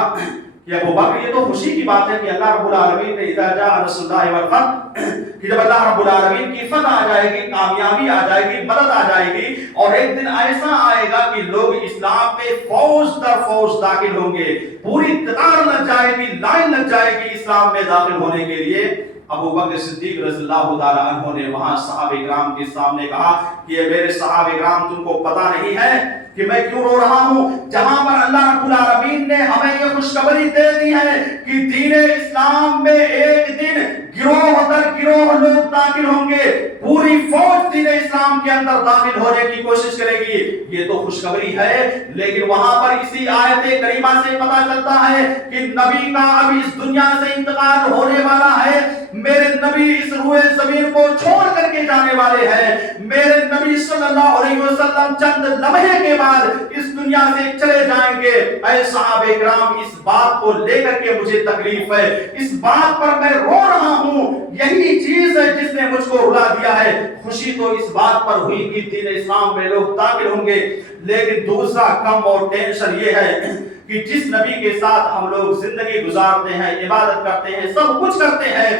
کہ ابو بکر یہ تو خوشی کی بات ہے کہ اللہ رب العالمین نے اذا جاء نصر اللہ والفتح, کہ جب اللہ رب العالمین کی فتح آ جائے گی, کامیابی آ جائے گی, مدد آ جائے گی, اور ایک دن ایسا آئے گا کہ لوگ اسلام میں فوج در فوج داخل ہوں گے, پوری قطار لگ جائے گی, لائن لگ جائے گی اسلام میں داخل ہونے کے لیے. ابو بکر صدیق رضی اللہ تعالیٰ عنہ نے وہاں صحابہ کرام کے سامنے کہا کہ میرے صحابہ کرام تم کو پتہ نہیں ہے کہ میں کیوں رو رہا ہوں, جہاں پر اللہ رب العالمین نے ہمیں یہ خوشخبری دے دی ہے کہ دین اسلام میں ایک دن گروہ در گروہ لوگ داخل ہوں گے, پوری فوج دین اسلام کے اندر داخل ہونے کی کوشش کرے گی. یہ تو خوشخبری ہے, لیکن وہاں پر اسی آیت کریمہ سے پتہ چلتا ہے کہ نبی کا اب اس دنیا سے انتقال ہونے والا ہے, میرے نبی اس روئے زمین کو چھوڑ کر کے جانے والے ہیں, میرے نبی صلی اللہ علیہ وسلم چند لمحے کے بعد اس دنیا سے چلے جائیں گے. اے صحابہ کرام, اس بات کو لے کر کے مجھے تکلیف ہے, اس بات پر میں رو رہا ہوں, یہی چیز ہے جس نے مجھ کو رلا دیا ہے. خوشی تو اس بات پر ہوئی کہ دین اسلام میں لوگ داخل ہوں گے, لیکن دوسرا غم اور ٹینشن یہ ہے کہ جس نبی کے ساتھ ہم لوگ زندگی گزارتے ہیں, عبادت کرتے ہیں, سب کچھ کرتے ہیں,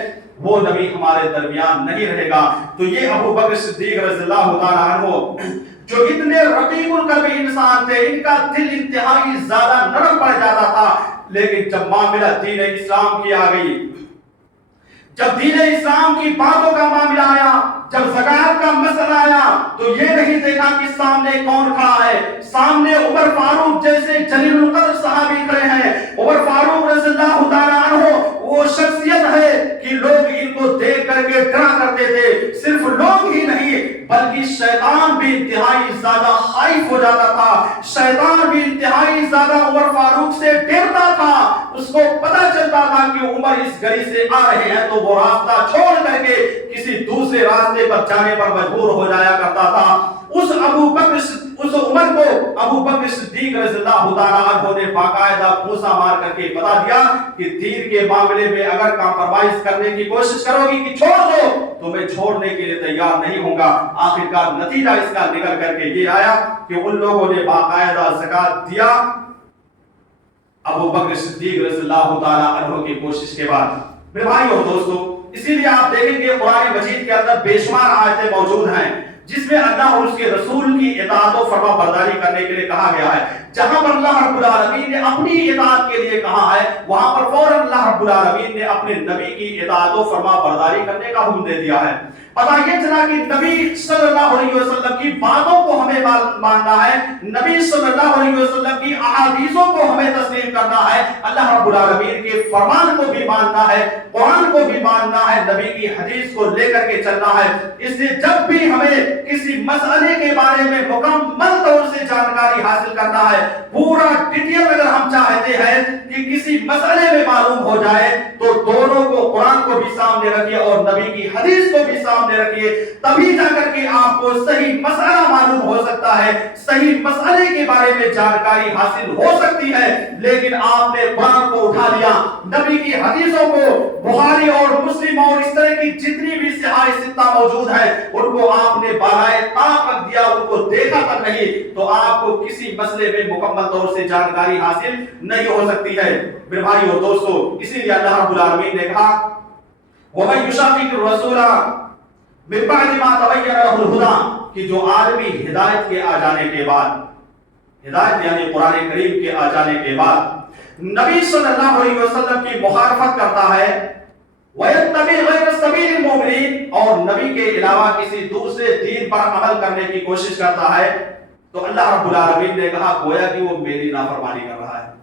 وہ نبی ہمارے درمیان نہیں رہے گا. تو یہ ابو بکر صدیق رضی اللہ تعالیٰ عنہ جو اتنے رقیق القلب انسان تھے, ان کا دل انتہائی زیادہ نرم پڑ جاتا تھا, لیکن جب معاملہ دین اسلام کی آ گئی, جب دین اسلام کی باتوں کا معاملہ آیا, جب زکات کا مسئلہ آیا, تو یہ نہیں دیکھا کہ سامنے کون کھڑا ہے. سامنے عمر فاروق جیسے جلیل القدر صحابی کھڑے ہیں. عمر فاروق رضی اللہ تعالیٰ عنہ وہ شخصیت ہے کہ لوگ ان کو دیکھ کر کے ڈرا کرتے تھے. صرف لوگ ہی نہیں بلکہ شیطان بھی انتہائی زیادہ خائف ہو جاتا تھا, شیطان بھی انتہائی زیادہ عمر فاروق سے ڈرتا تھا. اس کو پتہ چلتا تھا کہ عمر اس گلی سے آ رہے ہیں تو وہ راستہ چھوڑ کر کے کسی دوسرے راستے پر جانے پر مجبور ہو جایا کرتا تھا. اس عمر کو ابو بکر صدیق رضی اللہ تعالیٰ عنہ نے باقاعدہ پھوسا مار کر کے بتا دیا کہ دین کے معاملے میں اگر کمپرومائز کرنے کی کوشش کرو گی کہ چھوڑ دو, تو میں چھوڑنے کے لیے تیار نہیں ہوں گا. آخرکار نتیجہ اس کا نکل کر کے یہ آیا کہ ان لوگوں نے باقاعدہ زکات دیا ابو بکر صدیق رضی اللہ تعالیٰ عنہ کی کوشش کے بعد. میرے بھائیو اور دوستو, اسی لیے آپ دیکھیں گے قرآن مجید کے اندر بے شمار آیتیں موجود ہیں جس میں اللہ اور اس کے رسول کی اطاعت و فرما برداری کرنے کے لیے کہا گیا ہے. جہاں پر اللہ رب العالمین نے اپنی اطاعت کے لیے کہا ہے, وہاں پر فوراً اللہ رب العالمین نے اپنے نبی کی اطاعت و فرما برداری کرنے کا حکم دے دیا ہے. پتہ یہ چلا کہ نبی صلی اللہ علیہ وسلم کی باتوں کو ہمیں ماننا ہے, نبی صلی اللہ علیہ وسلم کی احادیثوں کو ہمیں تسلیم کرنا ہے, اللہ رب العالمین کے فرمان کو بھی ماننا ہے, قرآن کو بھی ماننا ہے, نبی کی حدیث کو لے کر کے چلنا ہے. اس لیے جب بھی ہمیں کسی مسئلے کے بارے میں مکمل طور سے جانکاری حاصل کرنا ہے, پورا ڈیٹیل اگر ہم چاہتے ہیں کہ کسی مسئلے میں معلوم ہو جائے, تو دونوں کو, قرآن کو بھی سامنے رکھیے اور نبی کی حدیث کو بھی سامنے رکھیے, تبھی جا کر کے آپ کو صحیح مسئلہ معلوم ہو سکتا ہے, صحیح مسئلے کے بارے میں جانکاری حاصل ہو سکتی ہے. لیکن آپ نے قرآن کو اٹھا لیا, نبی کی حدیثوں کو, بخاری اور مسلم اور اس طرح کی جتنی بھی صحاح ستہ موجود ہے ان کو آپ نے بالائے طاق رکھ دیا, ان کو دیکھا تک نہیں, تو آپ کو کسی مسئلے میں مکمل طور سے جانکاری حاصل نہیں ہو سکتی ہے. میرے بھائی اور دوستو, اسی لیے اللہ رب العالمین نے کہا وَمَن يُشَاقِقِ الرَّسُولَ مِن بَعْدِ مَا تَبَيَّنَ لَهُ الْهُدَىٰ, کہ جو آدمی ہدایت کے آ جانے کے بعد, ہدایت یعنی قرآن کریم کے آ جانے کے بعد نبی صلی اللہ علیہ وسلم کی مخالفت کرتا ہے, وَيَتَّبِعْ غَيْرَ سَبِيلِ الْمُؤْمِنِينَ, اور نبی کے علاوہ کسی دوسرے دین پر عمل کرنے کی کوشش کرتا ہے تو اللہ رب العالمین نے کہا گویا کہ وہ میری نافرمانی کر رہا ہے،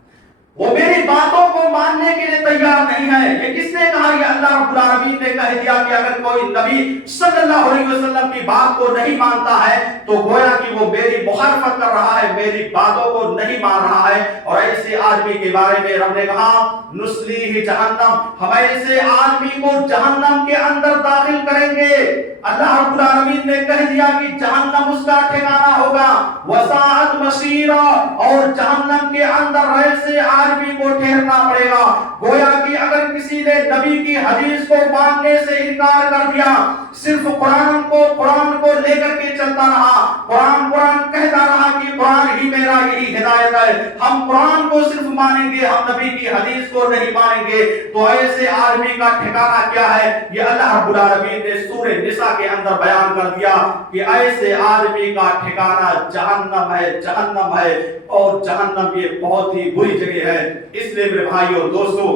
وہ میری باتوں کو ماننے کے لیے تیار نہیں ہے۔ یہ کس نے کہا؟ یہ اللہ رب العالمین نے کہہ دیا کہ اگر کوئی نبی صلی اللہ علیہ وسلم کی بات کو نہیں مانتا ہے تو گویا کہ وہ میری مخالفت کر رہا ہے، میری باتوں کو نہیں مان رہا ہے۔ اور ایسے آدمی کے بارے میں رب نے کہا نسلیہ جہنم، ہم ایسے آدمی کو جہنم کے اندر داخل کریں گے۔ اللہ رب العالمین نے کہہ دیا کہ جہنم اس کا ٹھکانہ ہوگا، وساعت مصیرا، اور جہنم کے اندر ایسے آدمی کو ٹھہرنا پڑے گا۔ گویا کہ اگر کسی نے نبی کی حدیث کو ماننے سے انکار کر دیا، صرف قرآن کو لے کر کے چلتا رہا، قرآن کہتا رہا کہ قرآن ہی میرا یہی ہدایت ہے، ہم قرآن کو صرف مانیں گے، ہم نبی کی حدیث کو نہیں مانیں گے، تو ایسے آدمی کا ٹھکانہ کیا ہے؟ یہ اللہ رب العالمین نے سورہ نساء کے اندر بیان کر دیا کہ ایسے آدمی کا ٹھکانہ جہنم ہے، جہنم ہے، اور جہنم یہ بہت ہی بری جگہ ہے۔ اس لیے میرے بھائیو دوستو،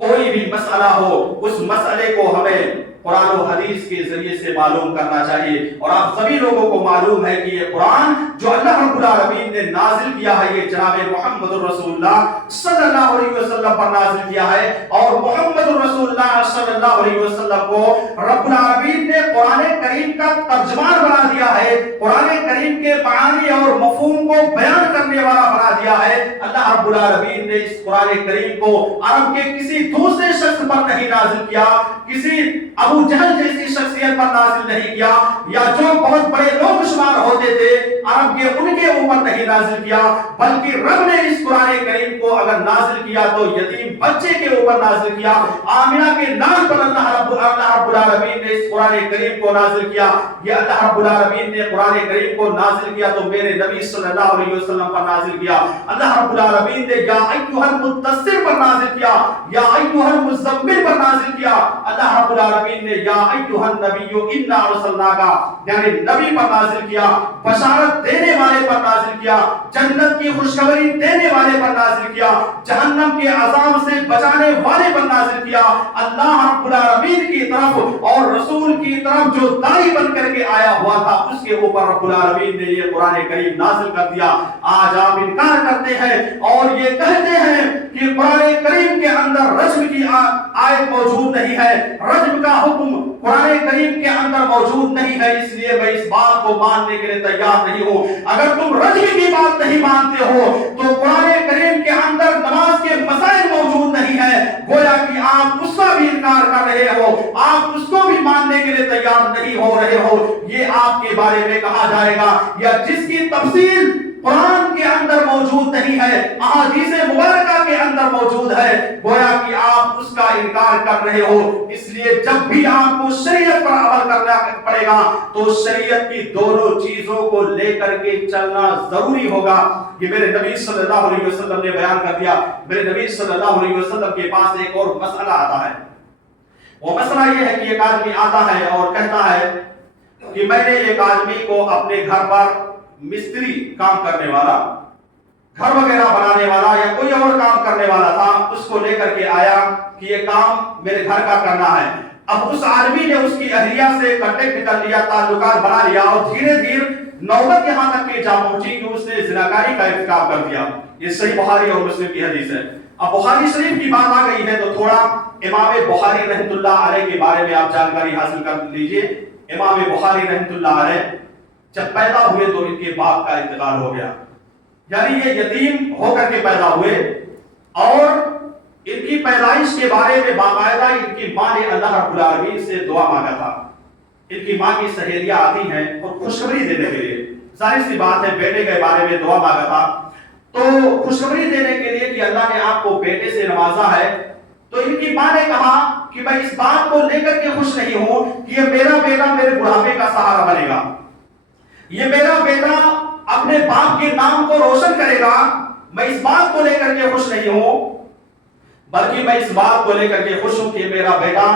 کوئی بھی مسئلہ ہو اس مسئلے کو ہمیں قرآن و حدیث کے ذریعے سے معلوم کرنا چاہیے۔ اور آپ سبھی لوگوں کو معلوم ہے کہ یہ قرآن جو اللہ رب العالمین نے نازل کیا ہے یہ جناب محمد رسول اللہ صلی اللہ علیہ وسلم پر نازل کیا ہے، اور محمد رسول اللہ صلی اللہ علیہ وسلم کو رب العالمین نے قرآن کریم کا ترجمان بنا دیا ہے، قرآن کریم کے معانی اور مفہوم کو بیان کرنے والا بنا دیا ہے۔ اللہ رب العالمین نے اس قرآن کریم کو عرب کے کسی دوسرے شخص پر نہیں نازل کیا، کسی ابو جہل جیسی شخصیت پر نازل نہیں کیا، یا جو بہت بڑے لوگ شمار ہوتے تھے عرب کے ان کے اوپر نہیں نازل کیا، بلکہ رب نے اس قرآن کریم کو اگر نازل کیا تو یتیم بچے کے اوپر نازل کیا، آمنہ کے نام پر اللہ رب العالمین نے اس قرآن کریم کو نازل کیا۔ یہ اللہ رب العالمین نے قرآن کریم کو نازل کیا تو میرے نبی صلی اللہ علیہ وسلم پر نازل کیا۔ اللہ رب العالمین نے یا ایھا المدثر پر نازل کیا، یا ایھا المزمل پر نازل کیا۔ اللہ رب العالمین نے یا ایھا النبی انا ارسلناک یعنی نبی پر نازل کیا، بشارت دینے والے پر نازل کیا، جنت کی خوشخبری دینے والے پر نازل کیا، جہنم کے عذاب سے بچانے والے پر نازل کیا۔ اللہ رب العالمین کی طرف اور رسول کی طرف جو داعی بن کر کے آیا ہوا تھا اس کے اوپر رب العالمین نے یہ قرآن کریم نازل کر دیا۔ آج آپ انکار کرتے ہیں اور یہ کہتے ہیں کہ قرآن کریم کے اندر رجم کی آیت موجود نہیں ہے، رجم کا حکم قرآن کریم کے اندر موجود نہیں ہے، اس لیے میں اس بات کو ماننے کے لیے تیار نہیں ہوں۔ اگر تم رجم کی بات نہیں مانتے ہو تو قرآن کریم کے اندر نماز کے مسائل موجود نہیں ہے، گویا کہ آپ اس کا بھی انکار کر رہے ہو، آپ اس کو بھی ماننے کے لیے تیار نہیں ہو رہے ہو۔ یہ آپ کے بارے میں کہا جائے گا یا جس کی تفصیل قرآن کے اندر موجود نہیں ہے، احادیث مبارکہ کے اندر موجود ہے، گویا کہ آپ اس کا انکار کر رہے ہو۔ اس لیے جب بھی آپ کو شریعت پر عمل کرنا پڑے گا تو شریعت کی دونوں چیزوں کو لے کر کے چلنا ضروری ہوگا۔ یہ میرے نبی صلی اللہ علیہ وسلم نے بیان کر دیا۔ میرے نبی صلی اللہ علیہ وسلم کے پاس ایک اور مسئلہ آتا ہے، وہ مسئلہ یہ ہے کہ ایک آدمی آتا ہے اور کہتا ہے کہ میں نے ایک آدمی کو اپنے گھر پر مستری کام کرنے والا، گھر وغیرہ بنانے والا یا کوئی اور کام کرنے والا تھا، اس کو لے کر کے آیا کہ یہ کام میرے گھر کا کرنا ہے۔ اب اس آدمی نے اس کی اہلیہ سے کنٹیکٹ کر لیا، تعلقات بنا لیا، اور دھیرے دھیرے نوبت یہاں تک کہ جا پہنچی کہ اس نے زناکاری کا ارتکاب کر دیا۔ یہ صحیح بخاری اور مسلم کی حدیث ہے۔ اب بخاری شریف کی بات آ گئی ہے تو تھوڑا امام بخاری رحمۃ اللہ علیہ کے بارے میں آپ جانکاری حاصل کر لیجئے۔ امام بخاری رحمۃ اللہ علیہ جب پیدا ہوئے تو ان کے باپ کا انتقال ہو گیا، یعنی یہ یتیم ہو کر کے پیدا ہوئے، اور ان کی پیدائش کے بارے میں باقاعدہ ان کی ماں نے اللہ رب العالمین سے دعا مانگا تھا۔ ان کی ماں کی سہیلیاں آتی ہیں اور خوشخبری دینے کے لیے، ظاہر سی بات ہے بیٹے کے بارے میں دعا مانگا تھا، تو خوشخبری دینے کے لیے کہ اللہ نے آپ کو بیٹے سے نوازا ہے، تو ان کی ماں نے کہا کہ میں اس بات کو لے کر کے خوش نہیں ہوں کہ یہ میرا بیٹا میرے بڑھاپے کا سہارا بنے گا، یہ میرا بیٹا اپنے باپ کے نام کو روشن کرے گا، میں اس بات کو لے کر کے خوش نہیں ہوں، بلکہ میں اس بات کو لے کر کے خوش ہوں کہ میرا بیٹا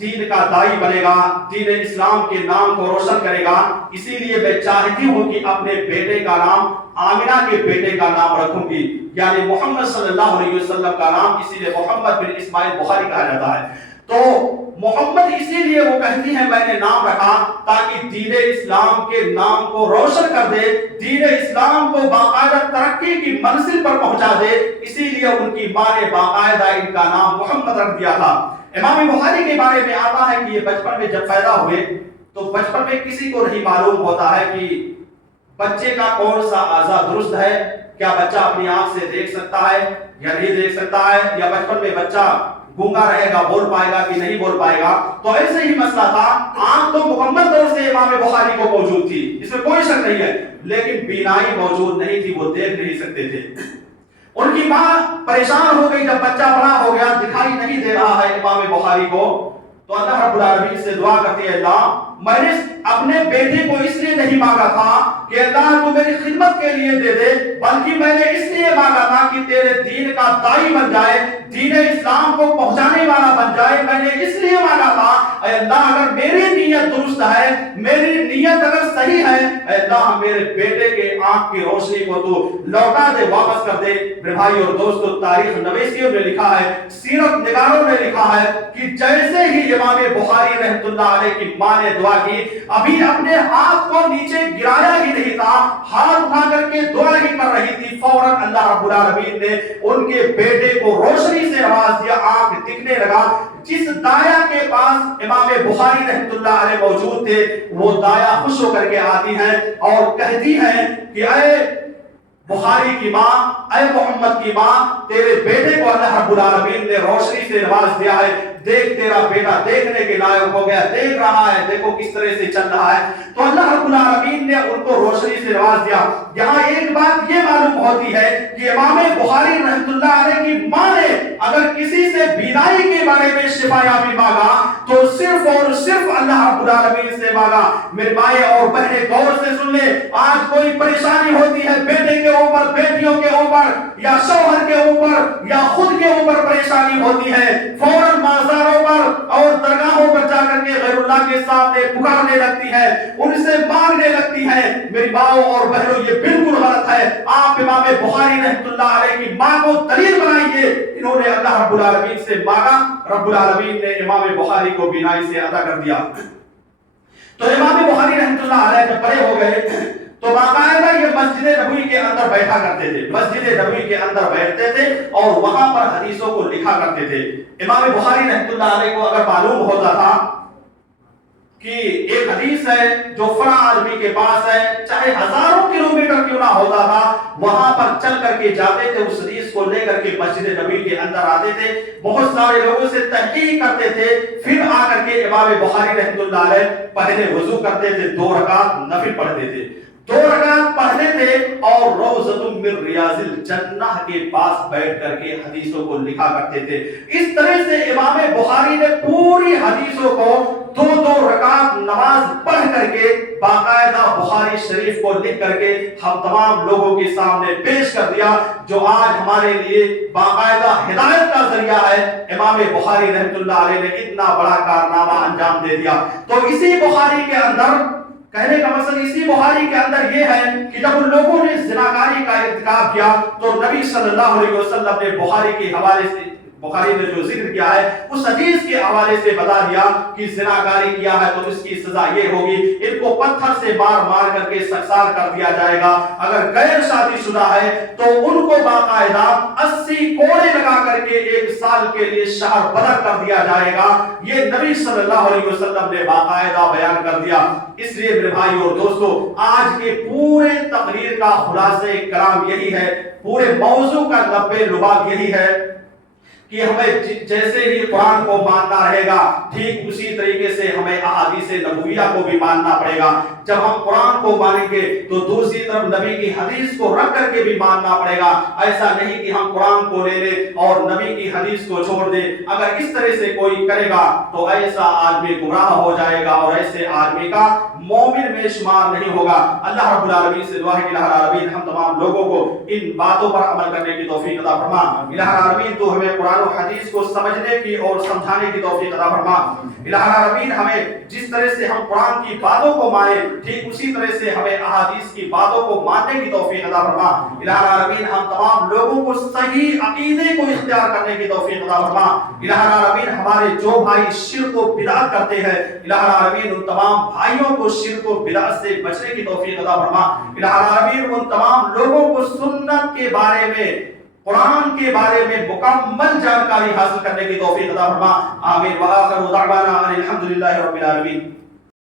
دین کا داعی بنے گا، دین اسلام کے نام کو روشن کرے گا۔ اسی لیے میں چاہتی ہوں کہ اپنے بیٹے کا نام آمنہ کے بیٹے کا نام رکھوں گی، یعنی محمد صلی اللہ علیہ وسلم کا نام، اسی لیے محمد بن اسماعیل بخاری کہا جاتا ہے۔ تو محمد اسی لیے وہ کہتی ہیں میں نے نام رکھا تاکہ دین اسلام کے نام کو روشن کر دے، دین اسلام کو باقاعدہ ترقی کی منزل پر پہنچا دے، اسی لیے ان کی ماں نے باقاعدہ ان کا نام محمد رکھ دیا تھا۔ امام بخاری کے بارے میں آتا ہے کہ یہ بچپن میں جب پیدا ہوئے تو بچپن میں کسی کو نہیں معلوم ہوتا ہے کہ بچے کا کون سا اعضاء درست ہے، کیا بچہ اپنی آنکھ سے دیکھ سکتا ہے یا نہیں دیکھ سکتا ہے، یا بچپن میں بچہ گونگا رہے گا، بول پائے گا کہ نہیں بول پائے گا۔ تو ایسے ہی مسئلہ تھا، آنکھ تو مکمل طور سے امام بخاری کو موجود تھی، اس میں کوئی شک نہیں ہے، لیکن بینائی موجود نہیں تھی، وہ دیکھ نہیں سکتے تھے۔ ان کی ماں پریشان ہو گئی جب بچہ بڑا ہو گیا، دکھائی نہیں دے رہا ہے امام بخاری کو، تو اللہ رب العالمین سے دعا کرتی ہے اللہ میں نے اپنے بیٹے کو اس لیے نہیں مانگا تھا کہ اللہ تو میری خدمت کے لیے دے دے، بلکہ میں نے اس لیے مانگا تھا کہ تیرے دین کا داعی بن جائے، دین اسلام کو پہنچانے والا بن جائے۔ میں نے اس لیے مانگا تھا اے اللہ اگر میری نیت درست ہے، میری نیت اگر صحیح ہے، اے اللہ میرے بیٹے کے آنکھ کی روشنی کو تو لوٹا دے، واپس کر دے۔ میرے بھائی اور دوستو، تاریخ نویسیوں میں لکھا ہے، سیرت نگاروں میں لکھا ہے کہ جیسے ہی امام بخاری رحمۃ اللہ علیہ کی ماں نے دعا کی، ابھی اپنے ہاتھ کو نیچے گرایا ہی نہیں تھا، ہاتھ اٹھا کر کے دعا ہی کر رہی تھی، فوراً اللہ رب العالمین نے ان کے بیٹے کو روشنی سے نواز دیا، آنکھ دکھنے لگا۔ جس دایا کے پاس امام بخاری رحمۃ اللہ علیہ موجود تھے، وہ دایا خوش ہو کر کے آتی ہیں اور کہتی ہیں کہ اے بخاری کی ماں، اے محمد کی ماں، تیرے بیٹے کو اللہ رب العالمین نے روشنی سے نواز دیا ہے، دیکھ تیرا بیٹا دیکھنے کے لائق ہو گیا، دیکھ رہا ہے، دیکھو کس طرح سے چل رہا ہے۔ تو اللہ رب العالمین نے ان کو روشنی سے نواز دیا۔ یہاں ایک بات یہ معلوم ہوتی ہے کہ امام بخاری رحمۃ اللہ علیہ کی ماں نے اگر کسی سے بینائی کے بارے میں شفا یابی مانگا تو صرف اور صرف اللہ رب العالمین سے مانگا۔ میرے بھائی اور بہنیں غور سے سن لیں، آج کوئی پریشانی ہوتی ہے بیٹے کے اوپر، بیٹیوں کے اوپر، یا شوہر کے اوپر، یا خود کے اوپر پریشانی ہوتی ہے، فوراً بازاروں پر اور درگاہوں پر جا کر کے غیر اللہ کے سامنے پکارنے لگتی ہے، ان سے مانگنے لگتی ہے۔ میری ماؤں اور بہنوں، یہ بالکل غلط ہے۔ آپ امام بخاری رحمۃ اللہ علیہ کی ماں کو دلیل بنائیے، انہوں نے اللہ رب العالمین سے مانگا، رب العالمین نے امام بخاری کو بینائی سے عطا کر دیا۔ تو امام بخاری رحمۃ اللہ علیہ جب بڑے ہو گئے تو باقاعدہ یہ مسجد نبوی کے اندر بیٹھا کرتے تھے، مسجد نبوی کے اندر بیٹھتے تھے اور وہاں پر حدیثوں کو لکھا کرتے تھے۔ امام بخاری رحمۃ اللہ علیہ کو اگر معلوم ہوتا تھا کہ ایک حدیث ہے جو فلاں آدمی کے پاس ہے، چاہے ہزاروں کلومیٹر کیوں نہ ہوتا تھا، وہاں پر چل کر کے جاتے تھے، اس حدیث کو لے کر کے مسجد نبوی کے اندر آتے تھے، بہت سارے لوگوں سے تحقیق کرتے تھے، پھر آ کر کے امام بخاری رحمۃ اللہ علیہ پہلے وضو کرتے تھے، 2 رکعت نفل پڑھتے تھے، 2 رکعت پڑھتے تھے اور روضۃ من ریاض الجنہ کے پاس بیٹھ کر کے حدیثوں کو لکھا کرتے تھے۔ اس طرح سے امام بخاری نے پوری حدیثوں کو 2 رکعت نماز پڑھ کر کے باقاعدہ بخاری شریف کو لکھ کر کے ہم تمام لوگوں کے سامنے پیش کر دیا، جو آج ہمارے لیے باقاعدہ ہدایت کا ذریعہ ہے۔ امام بخاری رحمۃ اللہ علیہ نے اتنا بڑا کارنامہ انجام دے دیا۔ تو اسی بخاری کے اندر، کہنے کا مقصد اسی بخاری کے اندر یہ ہے کہ جب ان لوگوں نے زناکاری کا ارتکاب کیا تو نبی صلی اللہ علیہ وسلم نے بخاری کے حوالے سے، بخاری نے جو ذکر کیا ہے اس حدیث کے حوالے سے بتا دیا کہ زناکاری کیا ہے تو اس کی سزا یہ ہوگی، ان کو پتھر سے مار مار کر کے سنسار کر دیا جائے گا، اگر غیر شادی شدہ ہے تو ان کو باقاعدہ 80 کوڑے لگا کر کے 1 سال کے لیے شہر بدر کر دیا جائے گا۔ یہ نبی صلی اللہ علیہ وسلم نے باقاعدہ بیان کر دیا۔ اس لیے میرے بھائی اور دوستو، آج کے پورے تقریر کا خلاصہ کلام یہی ہے، پورے موضوع کا لبِ لباب یہی ہے کہ ہمیں جیسے ہی قرآن کو ماننا رہے گا، ٹھیک اسی طریقے سے ہمیں احادیث نبویہ کو بھی ماننا پڑے گا۔ جب ہم قرآن کو مانیں گے تو دوسری طرف نبی کی حدیث کو رکھ کر کے بھی ماننا پڑے گا۔ ایسا نہیں کہ ہم قرآن کو لے لیں اور نبی کی حدیث کو چھوڑ دیں۔ اگر اس طرح سے کوئی کرے گا تو ایسا آدمی گمراہ ہو جائے گا اور ایسے آدمی کا مومن میں شمار نہیں ہوگا۔ اللہ رب العالمین سے دعا ہے کہ الہ العالمین ہم تمام لوگوں کو ان باتوں پر عمل کرنے کی توفیق عطا فرما۔ الہ العالمین تو ہمیں قرآن قرآن و حدیث کو سمجھنے کی اور سمجھانے کی توفیق عطا فرما۔ الہ العالمین ہمیں جس طرح سے ہم قرآن کی باتوں کو مانیں ٹھیک اسی طرح سے ہمیں احادیث کی باتوں کو ماننے کی توفیق عطا فرما۔ الہ العالمین ہم تمام لوگوں کو صحیح عقیدے کو اختیار کرنے کی توفیق عطا فرما۔ الہ العالمین ہمارے جو بھائی شرک و بدعت کرتے ہیں الہ العالمین ان تمام بھائیوں کو شرک و بدعت سے بچنے کی توفیق عطا فرما۔ الہ العالمین ان تمام لوگوں کو سنت کے بارے میں قرآن کے بارے میں مکمل جانکاری حاصل کرنے کی توفیق عطا فرما۔ آمین وآخر دعوانا ان الحمد للہ رب العالمین۔